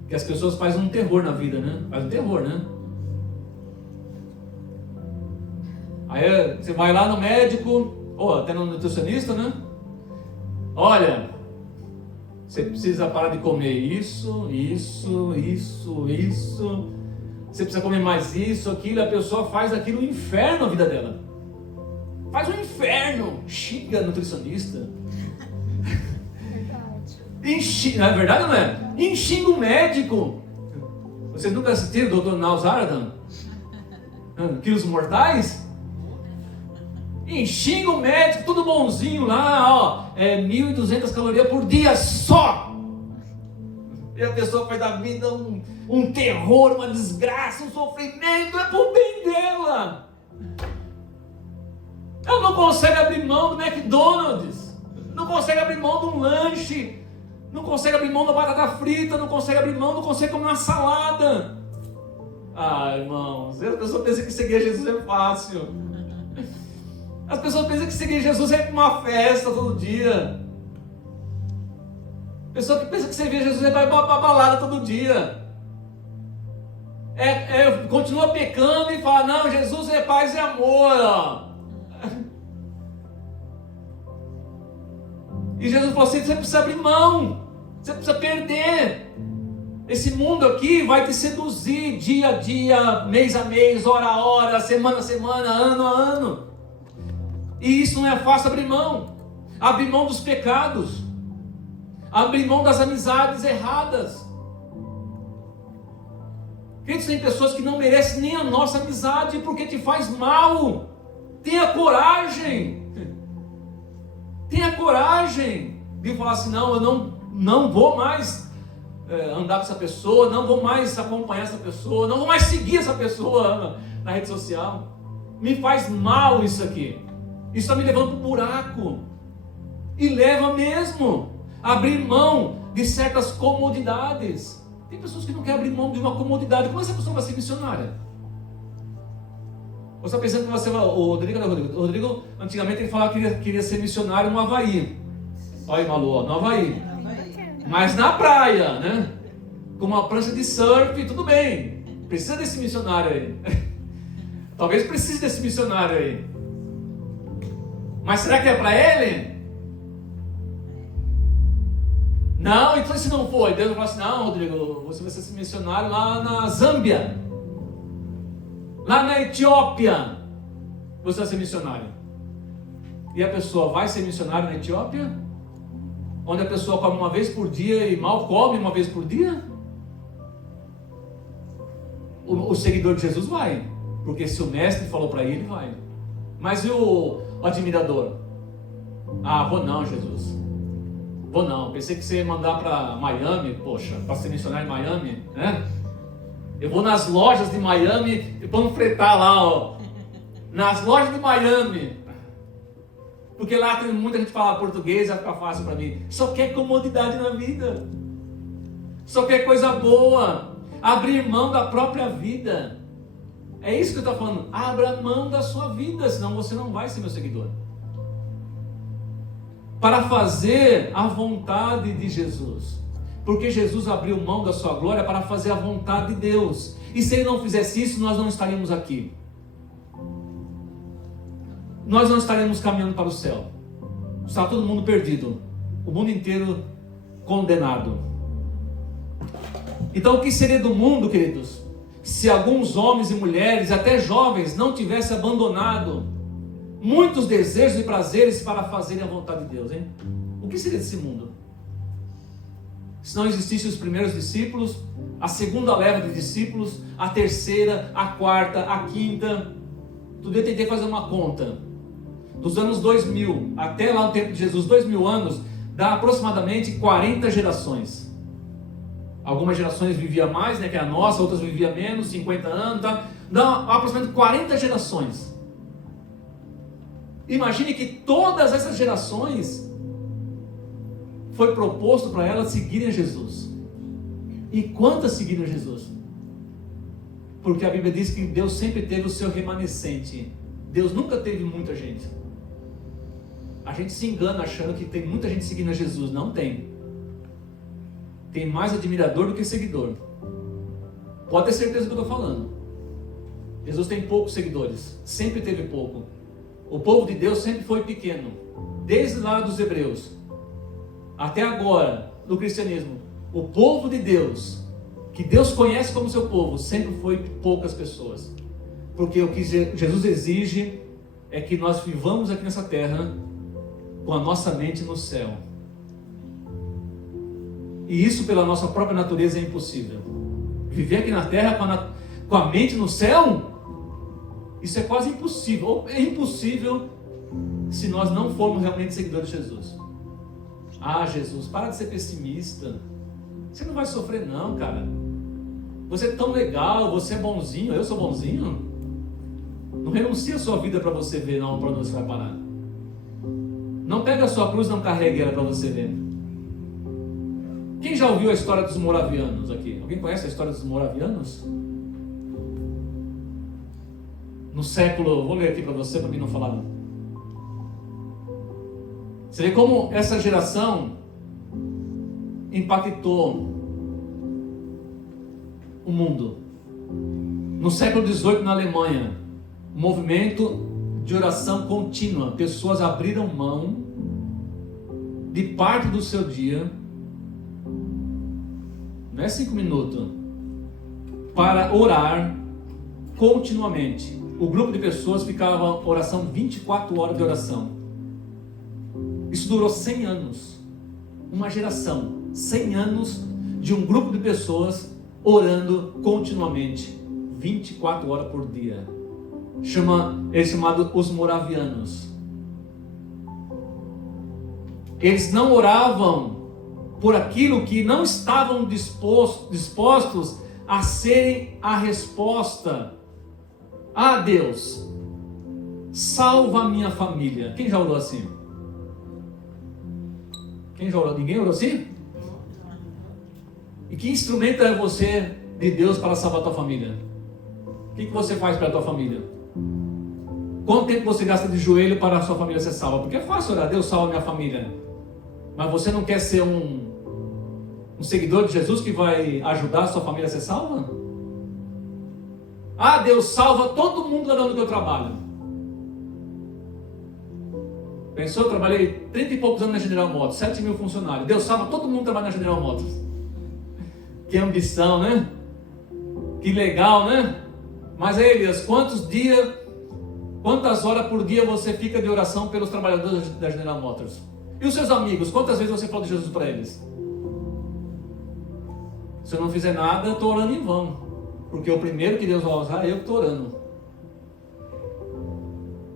Que as pessoas fazem um terror na vida, né? Faz um terror, né? Aí você vai lá no médico, ou até no nutricionista, né? Olha, você precisa parar de comer isso. Você precisa comer mais isso, aquilo. A pessoa faz aquilo um inferno na vida dela. Faz um inferno. Xinga nutricionista. Não é verdade ou não é? E xinga o médico. Vocês nunca assistiram o Dr. Nausaradan? Quilos Mortais? E xinga o médico, tudo bonzinho lá, ó. 1.200 calorias por dia só. E a pessoa faz da vida um terror, uma desgraça, um sofrimento. É pro bem dela. Ela não consegue abrir mão do McDonald's. Não consegue abrir mão de um lanche. Não consegue abrir mão da batata frita. Não consegue abrir mão, não consegue comer uma salada. Ah, irmãos, a pessoa pensa que seguir Jesus é fácil. As pessoas pensam que seguir Jesus é uma festa todo dia. A pessoa que pensa que seguir Jesus é para balada todo dia. Continua pecando e fala, não, Jesus é paz e amor, ó. E Jesus falou assim, você precisa abrir mão. Você precisa perder. Esse mundo aqui vai te seduzir dia a dia, mês a mês, hora a hora, semana a semana, ano a ano. E isso não é fácil abrir mão. Abrir mão dos pecados. Abrir mão das amizades erradas. Queridos, tem pessoas que não merecem nem a nossa amizade porque te faz mal. Tenha coragem. Tenha coragem de falar assim, não, eu não vou mais andar com essa pessoa, não vou mais acompanhar essa pessoa, não vou mais seguir essa pessoa na rede social. Me faz mal isso aqui. Isso está me levando para o buraco. E leva mesmo a abrir mão de certas comodidades. Tem pessoas que não querem abrir mão de uma comodidade. Como essa pessoa vai ser missionária? Você está pensando que você vai... O Rodrigo, antigamente ele falava que queria ser missionário no Havaí. Olha aí, Malu, no Havaí. Mas na praia, né? Com uma prancha de surf, tudo bem. Precisa desse missionário aí. Talvez precise desse missionário aí. Mas será que é para ele? Não, então se não for, Deus vai falar assim, não, Rodrigo, você vai ser missionário lá na Zâmbia. Lá na Etiópia. Você vai ser missionário. E a pessoa vai ser missionária na Etiópia? Onde a pessoa come uma vez por dia e mal come uma vez por dia? O seguidor de Jesus vai. Porque se o mestre falou para ele, vai. Mas e o admirador? Ah, vou não, Jesus. Vou não. Pensei que você ia mandar para Miami. Poxa, para ser missionário em Miami, né? Eu vou nas lojas de Miami e vamos fretar lá, ó. Nas lojas de Miami. Porque lá tem muita gente que fala português, vai ficar fácil para mim. Só quer comodidade na vida. Só quer coisa boa. Abrir mão da própria vida. É isso que eu estou falando. Abra mão da sua vida, senão você não vai ser meu seguidor. para fazer a vontade de Jesus. Porque Jesus abriu mão da sua glória para fazer a vontade de Deus. E se Ele não fizesse isso, nós não estaríamos aqui. Nós não estaremos caminhando para o céu. Está todo mundo perdido. O mundo inteiro condenado. Então o que seria do mundo, queridos, se alguns homens e mulheres, até jovens, não tivessem abandonado muitos desejos e prazeres para fazerem a vontade de Deus, hein? O que seria desse mundo? Se não existissem os primeiros discípulos, a segunda leva de discípulos, a terceira, a quarta, a quinta. Tudo eu tentei fazer uma conta. Dos anos 2000 até lá no tempo de Jesus, 2000 anos, dá aproximadamente 40 gerações. Algumas gerações viviam mais, né, que a nossa, outras viviam menos, 50 anos, tá? Dá aproximadamente 40 gerações. Imagine que todas essas gerações foi proposto para elas seguirem Jesus. E quantas seguiram Jesus? Porque a Bíblia diz que Deus sempre teve o seu remanescente. Deus nunca teve muita gente. A gente se engana achando que tem muita gente seguindo a Jesus. Não tem. Tem mais admirador do que seguidor. Pode ter certeza do que eu estou falando. Jesus tem poucos seguidores. Sempre teve pouco. O povo de Deus sempre foi pequeno. Desde lá dos hebreus até agora, no cristianismo, o povo de Deus, que Deus conhece como seu povo, sempre foi poucas pessoas. Porque o que Jesus exige é que nós vivamos aqui nessa terra com a nossa mente no céu. E isso pela nossa própria natureza é impossível. Viver aqui na terra com a mente no céu, isso é quase impossível. Ou é impossível se nós não formos realmente seguidores de Jesus. Ah, Jesus, para de ser pessimista. Você não vai sofrer não, cara. Você é tão legal, você é bonzinho, eu sou bonzinho. Não renuncia a sua vida para você ver não, para onde você vai parar. Não pega a sua cruz, não carregue ela para você ver. Quem já ouviu a história dos moravianos aqui? Alguém conhece a história dos moravianos? No século, vou ler aqui para você, para mim não falar não. Você vê como essa geração impactou o mundo. No século XVIII, na Alemanha, um movimento de oração contínua. Pessoas abriram mão de parte do seu dia, não é 5 minutos, para orar continuamente. O grupo de pessoas ficava oração 24 horas de oração. Isso durou 100 anos. Uma geração, 100 anos de um grupo de pessoas orando continuamente, 24 horas por dia. É chamado os moravianos. Eles não oravam por aquilo que não estavam dispostos a serem a resposta. Ah, Deus, salva a minha família. Quem já orou assim? Quem já orou? Ninguém orou assim? E que instrumento é você de Deus para salvar a tua família? O que você faz para a tua família? Quanto tempo você gasta de joelho para a sua família ser salva? Porque é fácil orar, Deus salva a minha família. Mas você não quer ser um seguidor de Jesus que vai ajudar a sua família a ser salva? Ah, Deus salva todo mundo lá onde eu trabalho. Pensou, eu trabalhei 30 e poucos anos na General Motors, 7 mil funcionários. Deus salva todo mundo que trabalha na General Motors. Que ambição, né? Que legal, né? Mas aí, Elias, quantas horas por dia você fica de oração pelos trabalhadores da General Motors? E os seus amigos, quantas vezes você fala de Jesus para eles? Se eu não fizer nada, eu estou orando em vão. Porque o primeiro que Deus vai usar é eu que estou orando.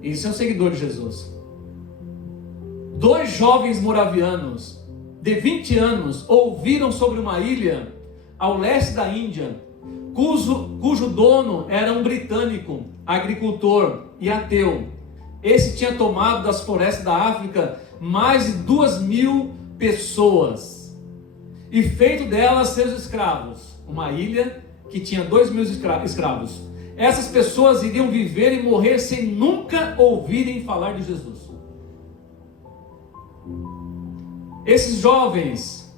Isso é um seguidor de Jesus. 2 jovens moravianos de 20 anos ouviram sobre uma ilha ao leste da Índia, cujo dono era um britânico, agricultor e ateu. Esse tinha tomado das florestas da África mais de 2.000 pessoas e feito delas seus escravos. Uma ilha que tinha 2.000 escravos. Essas pessoas iriam viver e morrer sem nunca ouvirem falar de Jesus. Esses jovens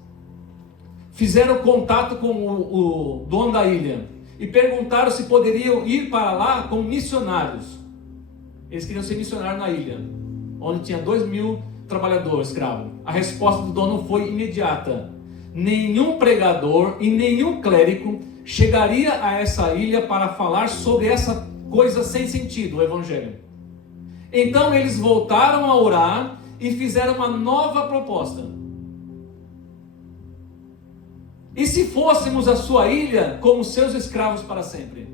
fizeram contato com o dono da ilha e perguntaram se poderiam ir para lá como missionários. Eles queriam ser missionários na ilha, onde tinha 2.000 trabalhadores escravos. A resposta do dono foi imediata: nenhum pregador e nenhum clérigo chegaria a essa ilha para falar sobre essa coisa sem sentido, o evangelho. Então eles voltaram a orar e fizeram uma nova proposta. E se fôssemos a sua ilha como seus escravos para sempre?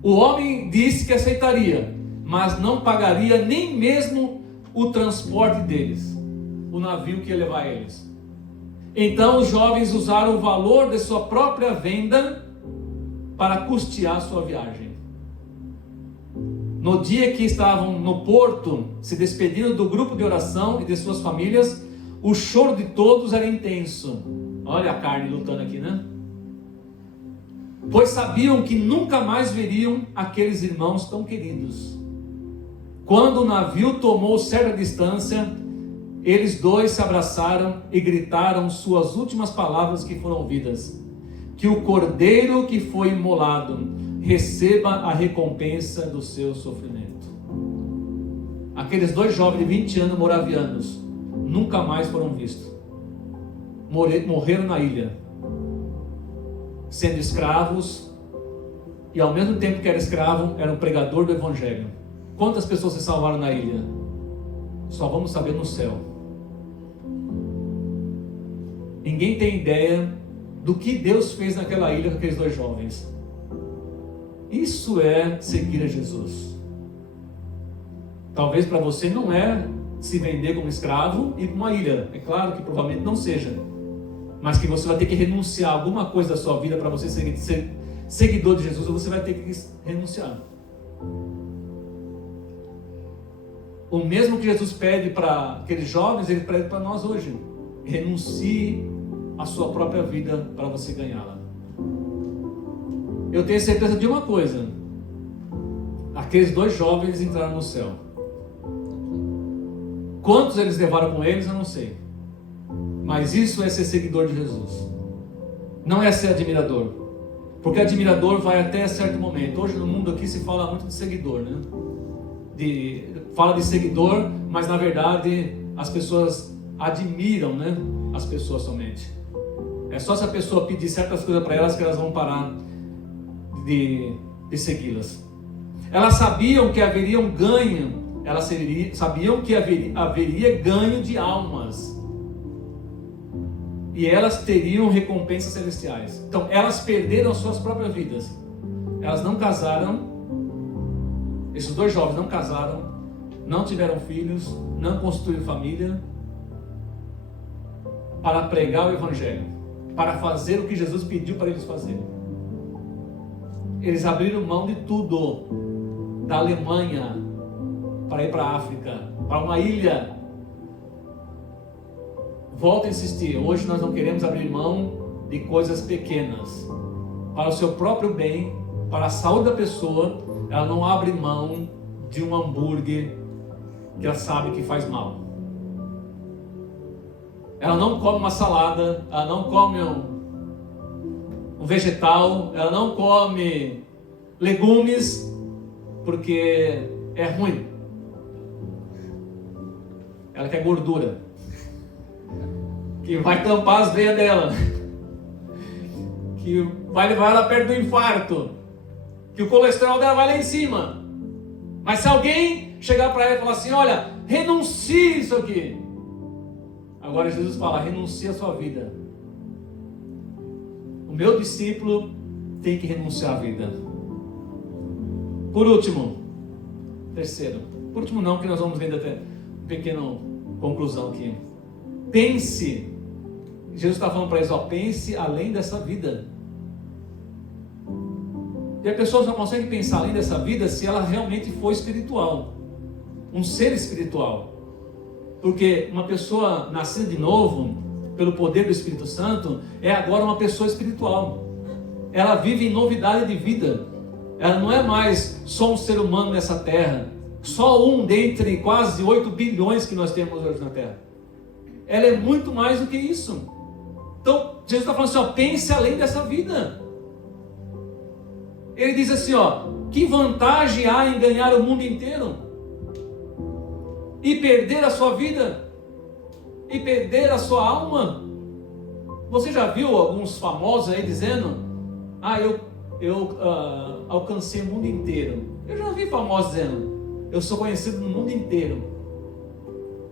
O homem disse que aceitaria, mas não pagaria nem mesmo o transporte deles, o navio que ia levar eles. Então os jovens usaram o valor de sua própria venda para custear sua viagem. No dia que estavam no porto, se despedindo do grupo de oração e de suas famílias, o choro de todos era intenso. Olha a carne lutando aqui, né? Pois sabiam que nunca mais veriam aqueles irmãos tão queridos. Quando o navio tomou certa distância, eles dois se abraçaram e gritaram suas últimas palavras que foram ouvidas: que o cordeiro que foi imolado receba a recompensa do seu sofrimento. Aqueles dois jovens de 20 anos moravianos nunca mais foram vistos. Morreram na ilha, sendo escravos, e ao mesmo tempo que era escravo, era um pregador do evangelho. Quantas pessoas se salvaram na ilha? Só vamos saber no céu. Ninguém tem ideia do que Deus fez naquela ilha com aqueles dois jovens. Isso é seguir a Jesus. Talvez para você não é se vender como escravo e ir para uma ilha. É claro que provavelmente não seja. Mas que você vai ter que renunciar a alguma coisa da sua vida para você ser seguidor de Jesus, ou você vai ter que renunciar. O mesmo que Jesus pede para aqueles jovens, Ele pede para nós hoje. Renuncie a sua própria vida para você ganhá-la. Eu tenho certeza de uma coisa: aqueles dois jovens entraram no céu. Quantos eles levaram com eles, eu não sei. Mas isso é ser seguidor de Jesus. Não é ser admirador. Porque admirador vai até certo momento. Hoje no mundo aqui se fala muito de seguidor, né? Fala de seguidor, mas na verdade as pessoas admiram, né? As pessoas somente. É só se a pessoa pedir certas coisas para elas que elas vão parar de segui-las. Elas sabiam que haveria um ganho. Elas sabiam que haveria ganho de almas. E elas teriam recompensas celestiais. Então elas perderam suas próprias vidas. Elas não casaram. Esses dois jovens não casaram, não tiveram filhos, não constituíram família, para pregar o evangelho, para fazer o que Jesus pediu para eles fazerem. Eles abriram mão de tudo, da Alemanha para ir para a África, para uma ilha. Volto a insistir, hoje nós não queremos abrir mão de coisas pequenas. Para o seu próprio bem, para a saúde da pessoa, ela não abre mão de um hambúrguer que ela sabe que faz mal. Ela não come uma salada, ela não come um vegetal, ela não come legumes porque é ruim. Ela quer gordura, que vai tampar as veias dela, que vai levar ela perto do infarto, que o colesterol dela vai lá em cima. Mas se alguém chegar para ela e falar assim: olha, renuncie isso aqui. Agora Jesus fala: renuncie a sua vida. O meu discípulo tem que renunciar à vida. Por último, terceiro. Por último não, que nós vamos vendo até uma pequena conclusão aqui. Pense. Jesus está falando para eles: ó, pense além dessa vida. E a pessoa só consegue pensar além dessa vida se ela realmente for espiritual, um ser espiritual. Porque uma pessoa nascida de novo, pelo poder do Espírito Santo, é agora uma pessoa espiritual. Ela vive em novidade de vida. Ela não é mais só um ser humano nessa terra, Só um dentre quase 8 bilhões que nós temos hoje na Terra. Ela é muito mais do que isso. Então, Jesus está falando assim, ó, pense além dessa vida. Ele diz assim, ó, que vantagem há em ganhar o mundo inteiro? E perder a sua vida? E perder a sua alma? Você já viu alguns famosos aí dizendo, eu alcancei o mundo inteiro? Eu já vi famosos dizendo, eu sou conhecido no mundo inteiro.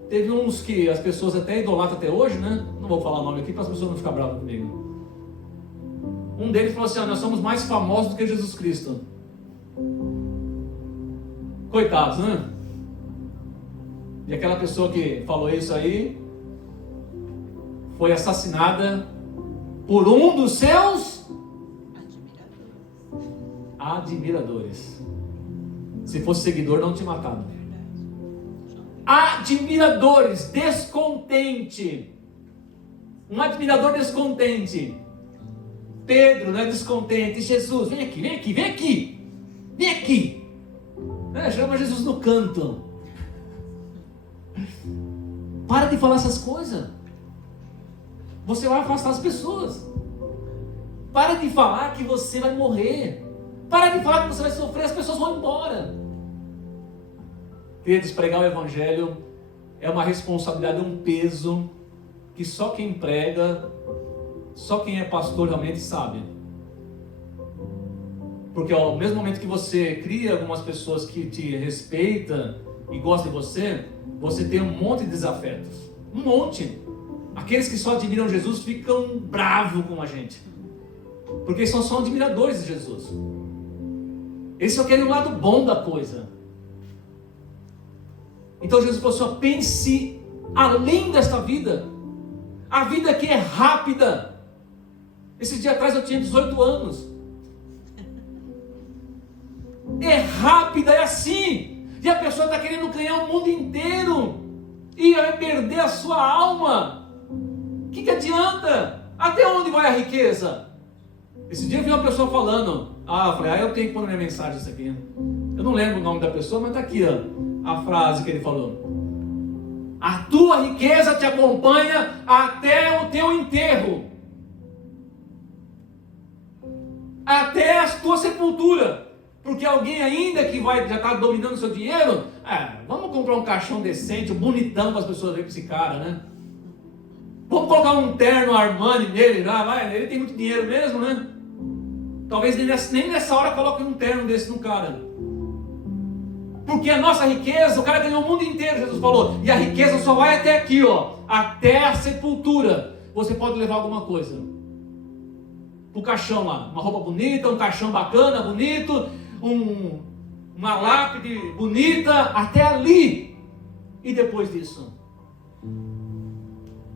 Teve uns que as pessoas até idolatram até hoje, né? Não vou falar o nome aqui para as pessoas não ficarem bravas comigo. Um deles falou assim, nós somos mais famosos do que Jesus Cristo. Coitados, né? E aquela pessoa que falou isso aí foi assassinada por um dos seus admiradores. Se fosse seguidor, não tinha matado. Admiradores, descontente. Um admirador descontente. Pedro, né, descontente. Jesus, vem aqui, vem aqui, vem aqui. Vem aqui. Chama Jesus no canto. Para de falar essas coisas. Você vai afastar as pessoas. Para de falar que você vai morrer. Para de falar que você vai sofrer, as pessoas vão embora. Queridos, pregar o Evangelho é uma responsabilidade, um peso que só quem prega, só quem é pastor realmente sabe. Porque ao mesmo momento que você cria algumas pessoas que te respeitam e gostam de você, você tem um monte de desafetos. Um monte. Aqueles que só admiram Jesus ficam bravos com a gente. Porque eles são admiradores de Jesus. Eles só querem o lado bom da coisa. Então Jesus falou assim, pense além desta vida. A vida aqui é rápida. Esse dia atrás eu tinha 18 anos. É rápida, é assim. E a pessoa está querendo ganhar o mundo inteiro. E vai perder a sua alma. O que adianta? Até onde vai a riqueza? Esse dia eu vi uma pessoa falando. Eu falei, eu tenho que pôr na minha mensagem isso aqui. Eu não lembro o nome da pessoa, mas está aqui, ó, a frase que ele falou. A tua riqueza te acompanha até o teu enterro. Até a tua sepultura. Porque alguém ainda que já está dominando o seu dinheiro, vamos comprar um caixão decente, bonitão para as pessoas verem esse cara, né? Vamos colocar um terno Armani nele, ele tem muito dinheiro mesmo, né? Talvez nem nessa hora coloque um terno desse no cara. Porque a nossa riqueza, o cara ganhou o mundo inteiro, Jesus falou. E a riqueza só vai até aqui, ó, até a sepultura. Você pode levar alguma coisa. O caixão lá, uma roupa bonita, um caixão bacana, bonito, uma lápide bonita, até ali. E depois disso?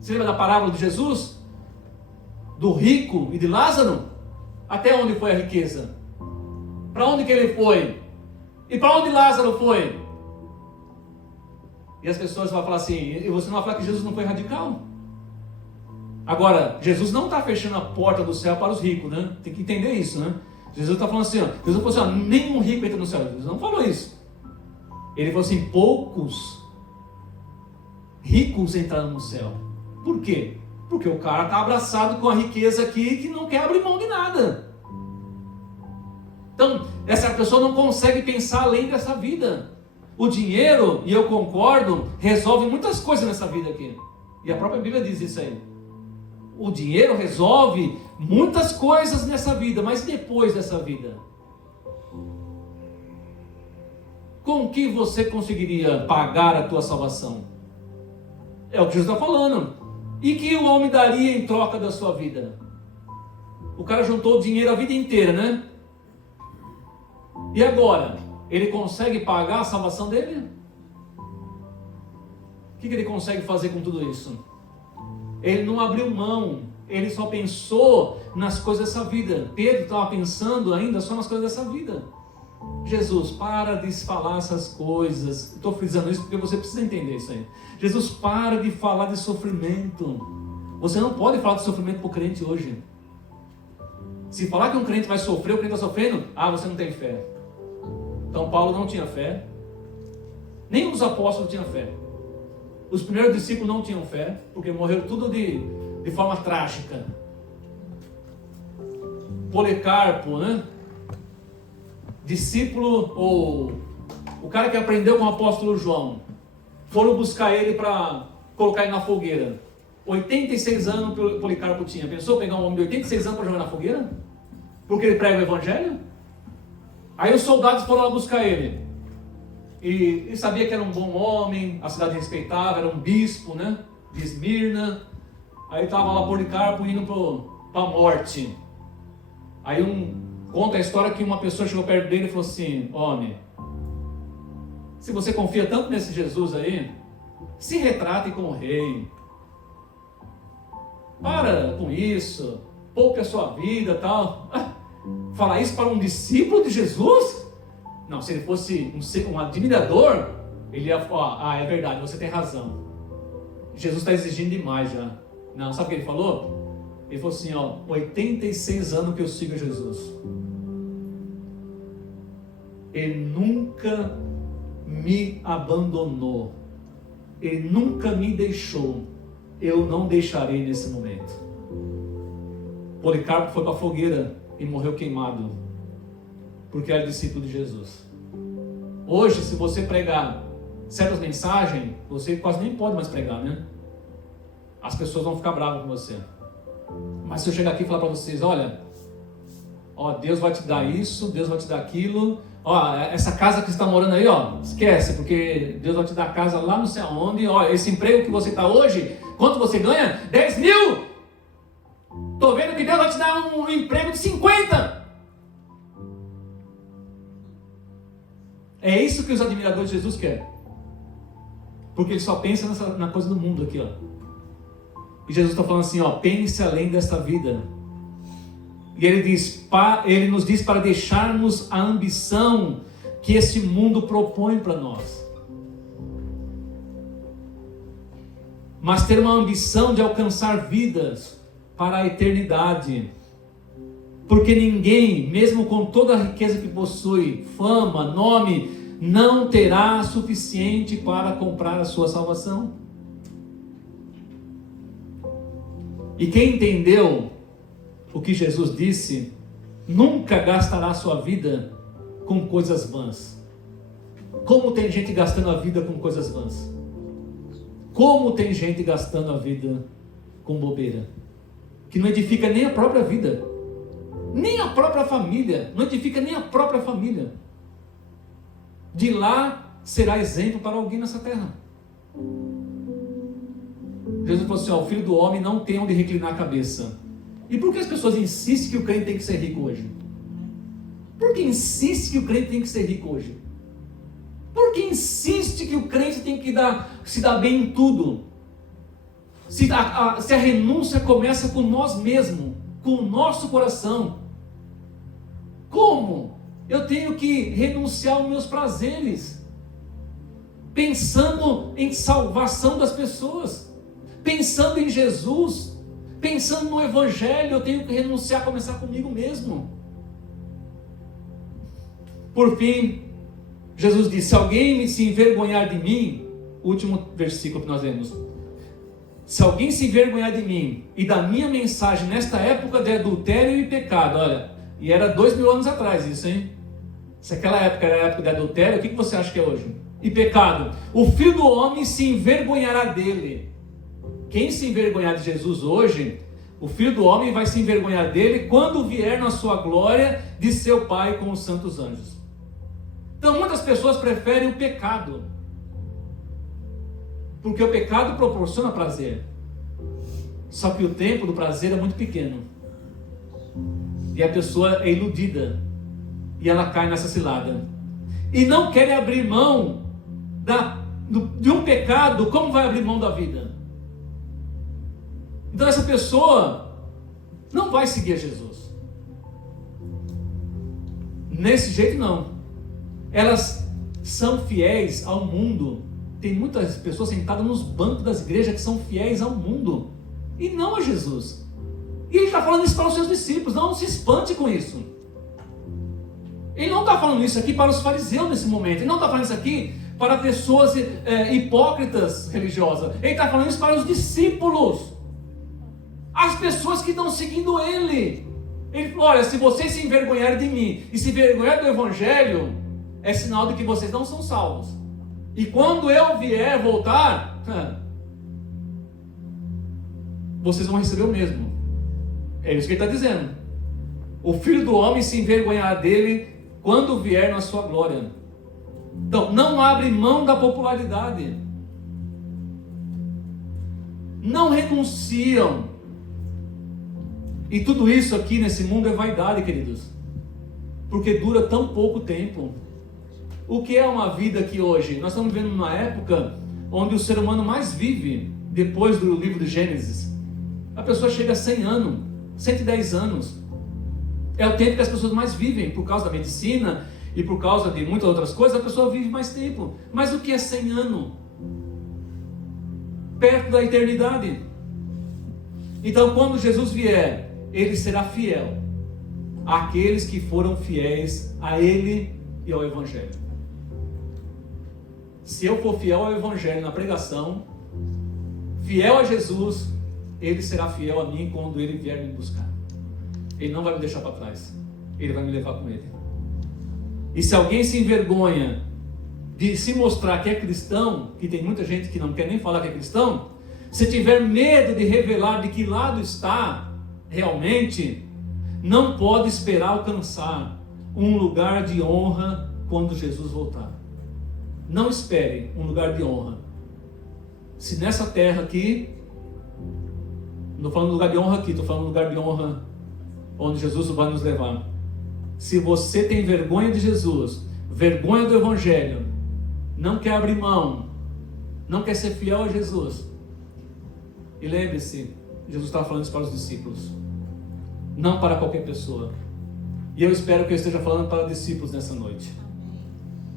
Você lembra da parábola de Jesus? Do rico e de Lázaro? Até onde foi a riqueza? Para onde que ele foi? E para onde Lázaro foi? E as pessoas vão falar assim, e você não vai falar que Jesus não foi radical? Agora, Jesus não está fechando a porta do céu para os ricos, né? Tem que entender isso, né? Jesus está falando assim, Jesus falou assim, nenhum rico entra no céu. Jesus não falou isso. Ele falou assim, poucos ricos entraram no céu. Por quê? Porque o cara está abraçado com a riqueza aqui que não quer abrir mão de nada. Então, essa pessoa não consegue pensar além dessa vida. O dinheiro, e eu concordo, resolve muitas coisas nessa vida aqui. E a própria Bíblia diz isso aí. O dinheiro resolve muitas coisas nessa vida, mas depois dessa vida? Com que você conseguiria pagar a tua salvação? É o que Jesus está falando. E que o homem daria em troca da sua vida? O cara juntou dinheiro a vida inteira, né? E agora? Ele consegue pagar a salvação dele? O que ele consegue fazer com tudo isso? Ele não abriu mão, ele só pensou nas coisas dessa vida. Pedro estava pensando ainda só nas coisas dessa vida. Jesus, para de falar essas coisas. Estou frisando isso porque você precisa entender isso aí. Jesus, para de falar de sofrimento. Você não pode falar de sofrimento para o crente hoje. Se falar que um crente vai sofrer, o crente está sofrendo, você não tem fé. Então Paulo não tinha fé. Nenhum dos apóstolos tinha fé. Os primeiros discípulos não tinham fé, porque morreram tudo de forma trágica. Policarpo, né? Discípulo, ou o cara que aprendeu com o apóstolo João, foram buscar ele para colocar ele na fogueira. 86 anos Policarpo tinha. Pensou pegar um homem de 86 anos para jogar na fogueira? Porque ele prega o evangelho? Aí os soldados foram lá buscar ele. E ele sabia que era um bom homem, a cidade respeitava, era um bispo, né? De Esmirna. Aí estava lá Policarpo indo para a morte. Aí conta a história que uma pessoa chegou perto dele e falou assim: homem, se você confia tanto nesse Jesus aí, se retrate como rei. Para com isso, poupe a sua vida e tal. Falar isso para um discípulo de Jesus? Não, se ele fosse um admirador, ele ia falar: é verdade, você tem razão. Jesus está exigindo demais já. Não, sabe o que ele falou? Ele falou assim: 86 anos que eu sigo Jesus. Ele nunca me abandonou. Ele nunca me deixou. Eu não deixarei nesse momento. Policarpo foi para a fogueira e morreu queimado, porque era discípulo de Jesus. Hoje, se você pregar certas mensagens, você quase nem pode mais pregar, né? As pessoas vão ficar bravas com você. Mas se eu chegar aqui e falar para vocês: olha, Deus vai te dar isso, Deus vai te dar aquilo, essa casa que você está morando aí, esquece, porque Deus vai te dar casa lá não sei aonde, esse emprego que você está hoje, quanto você ganha? 10 mil! Estou vendo que Deus vai te dar um emprego de 50! É isso que os admiradores de Jesus querem. Porque ele só pensa na coisa do mundo aqui, E Jesus está falando assim: pense além desta vida. E ele nos diz para deixarmos a ambição que esse mundo propõe para nós, mas ter uma ambição de alcançar vidas para a eternidade. Porque ninguém, mesmo com toda a riqueza que possui, fama, nome, não terá suficiente para comprar a sua salvação. E quem entendeu o que Jesus disse, nunca gastará sua vida com coisas vãs. Como tem gente gastando a vida com coisas vãs? Como tem gente gastando a vida com bobeira? Que não edifica nem a própria vida, nem a própria família, não edifica nem a própria família. De lá será exemplo para alguém nessa terra. Jesus falou assim: o Filho do Homem não tem onde reclinar a cabeça. E por que as pessoas insistem que o crente tem que ser rico hoje? Por que insiste que o crente tem que ser rico hoje? Por que insiste que o crente tem que se dar bem em tudo? Se a renúncia começa com nós mesmos, com o nosso coração. Como? Eu tenho que renunciar aos meus prazeres, pensando em salvação das pessoas, pensando em Jesus, pensando no Evangelho. Eu tenho que renunciar, começar comigo mesmo. Por fim, Jesus disse: se alguém se envergonhar de mim, último versículo que nós lemos, se alguém se envergonhar de mim e da minha mensagem nesta época de adultério e pecado, olha, e era 2000 anos atrás isso, hein? Se aquela época era a época de adultério, o que você acha que é hoje? E pecado, o Filho do Homem se envergonhará dele. Quem se envergonhar de Jesus hoje, o Filho do Homem vai se envergonhar dele quando vier na sua glória de seu Pai com os santos anjos. Então muitas pessoas preferem o pecado, porque o pecado proporciona prazer, só que o tempo do prazer é muito pequeno, e a pessoa é iludida, e ela cai nessa cilada, e não quer abrir mão de um pecado. Como vai abrir mão da vida? Então essa pessoa não vai seguir a Jesus, nesse jeito não. Elas são fiéis ao mundo. Tem muitas pessoas sentadas nos bancos das igrejas que são fiéis ao mundo e não a Jesus. E ele está falando isso para os seus discípulos. Não se espante com isso. Ele não está falando isso aqui para os fariseus nesse momento. Ele não está falando isso aqui para pessoas hipócritas religiosas. Ele está falando isso para os discípulos, as pessoas que estão seguindo ele. Ele falou: olha, se vocês se envergonharem de mim e se envergonharem do Evangelho, é sinal de que vocês não são salvos. E quando eu vier voltar, vocês vão receber o mesmo. É isso que ele está dizendo. O Filho do Homem se envergonhará dele quando vier na sua glória. Então, não abre mão da popularidade. Não renunciam. E tudo isso aqui nesse mundo é vaidade, queridos. Porque dura tão pouco tempo. O que é uma vida aqui hoje? Nós estamos vivendo numa época onde o ser humano mais vive, depois do livro de Gênesis. A pessoa chega a 100 anos, 110 anos. É o tempo que as pessoas mais vivem, por causa da medicina e por causa de muitas outras coisas, a pessoa vive mais tempo. Mas o que é 100 anos? Perto da eternidade. Então, quando Jesus vier, ele será fiel àqueles que foram fiéis a ele e ao Evangelho. Se eu for fiel ao Evangelho na pregação, fiel a Jesus, ele será fiel a mim quando ele vier me buscar. Ele não vai me deixar para trás. Ele vai me levar com ele. E se alguém se envergonha de se mostrar que é cristão, que tem muita gente que não quer nem falar que é cristão, se tiver medo de revelar de que lado está realmente, não pode esperar alcançar um lugar de honra quando Jesus voltar. Não espere um lugar de honra. Se nessa terra aqui, não estou falando lugar de honra aqui, estou falando lugar de honra onde Jesus vai nos levar. Se você tem vergonha de Jesus, vergonha do Evangelho, não quer abrir mão, não quer ser fiel a Jesus, e lembre-se, Jesus estava falando isso para os discípulos, não para qualquer pessoa. E eu espero que eu esteja falando para discípulos nessa noite.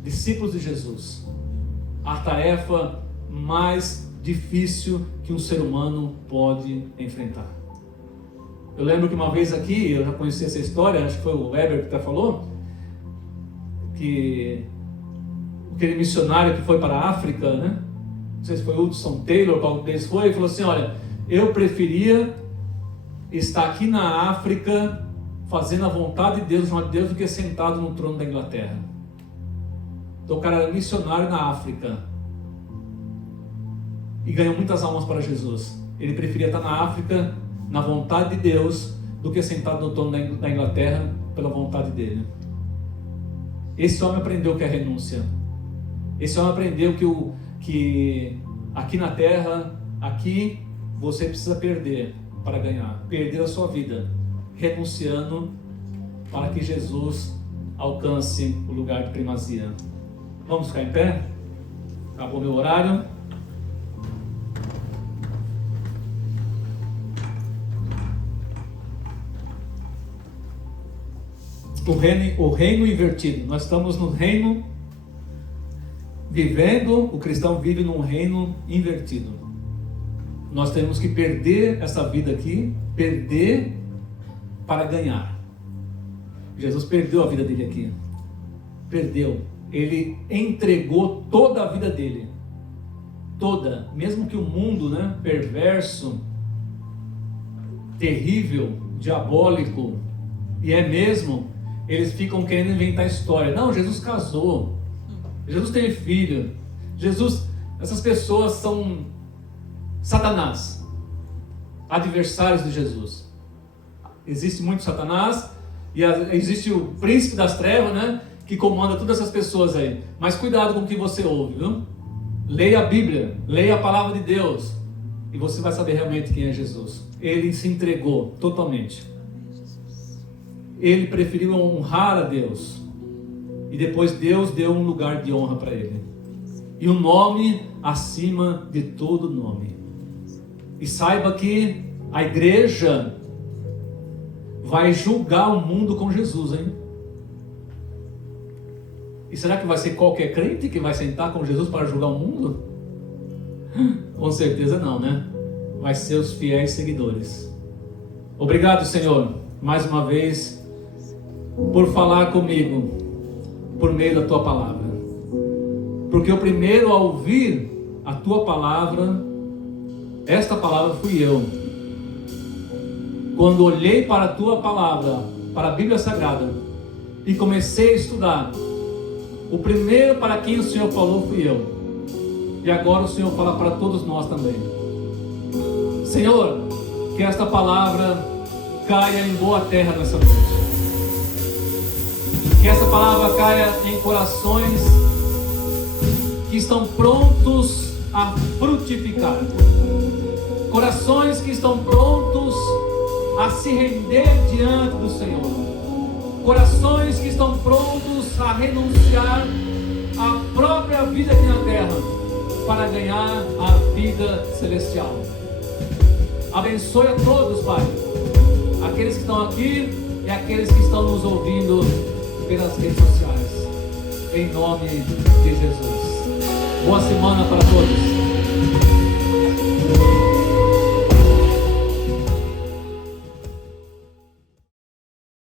Discípulos de Jesus. A tarefa mais difícil que um ser humano pode enfrentar. Eu lembro que uma vez aqui, eu já conheci essa história, acho que foi o Weber que até falou, que aquele missionário que foi para a África, né? Não sei se foi o Hudson Taylor, qual deles foi, e falou assim: olha, eu preferia estar aqui na África fazendo a vontade de Deus, do que sentado no trono da Inglaterra. Então o cara era missionário na África e ganhou muitas almas para Jesus. Ele preferia estar na África na vontade de Deus do que sentado no trono da Inglaterra pela vontade dele. Esse homem aprendeu o que é renúncia. Esse homem aprendeu que aqui na terra, aqui você precisa perder para ganhar, perder a sua vida, renunciando para que Jesus alcance o lugar de primazia. Vamos ficar em pé? Acabou meu horário. O reino invertido. Nós estamos no reino vivendo, o cristão vive num reino invertido. Nós temos que perder essa vida aqui, perder para ganhar. Jesus perdeu a vida dele aqui. Perdeu. Ele entregou toda a vida dele. Toda. Mesmo que o mundo, né, perverso, terrível, diabólico, e é mesmo, eles ficam querendo inventar história. Não, Jesus casou. Jesus teve filho. Jesus, essas pessoas são Satanás, adversários de Jesus. Existe muito Satanás e existe o príncipe das trevas, né, que comanda todas essas pessoas aí. Mas cuidado com o que você ouve, viu? Leia a Bíblia, leia a palavra de Deus e você vai saber realmente quem é Jesus. Ele se entregou totalmente. Ele preferiu honrar a Deus. E depois Deus deu um lugar de honra para ele. E um nome acima de todo nome. E saiba que a igreja vai julgar o mundo com Jesus, hein? E será que vai ser qualquer crente que vai sentar com Jesus para julgar o mundo? Com certeza não, né? Vai ser os fiéis seguidores. Obrigado, Senhor, mais uma vez, por falar comigo por meio da Tua palavra. porque o primeiro a ouvir a tua palavra, esta palavra fui eu. Quando olhei para a tua palavra, para a Bíblia Sagrada, e comecei a estudar, o primeiro para quem o Senhor falou fui eu. E agora o Senhor fala para todos nós também. Senhor, que esta palavra caia em boa terra nessa noite. Que essa palavra caia em corações que estão prontos a frutificar. Corações que estão prontos a se render diante do Senhor. Corações que estão prontos a renunciar à própria vida aqui na terra para ganhar a vida celestial. Abençoe a todos, Pai. Aqueles que estão aqui e aqueles que estão nos ouvindo pelas redes sociais. Em nome de Jesus. Boa semana para todos.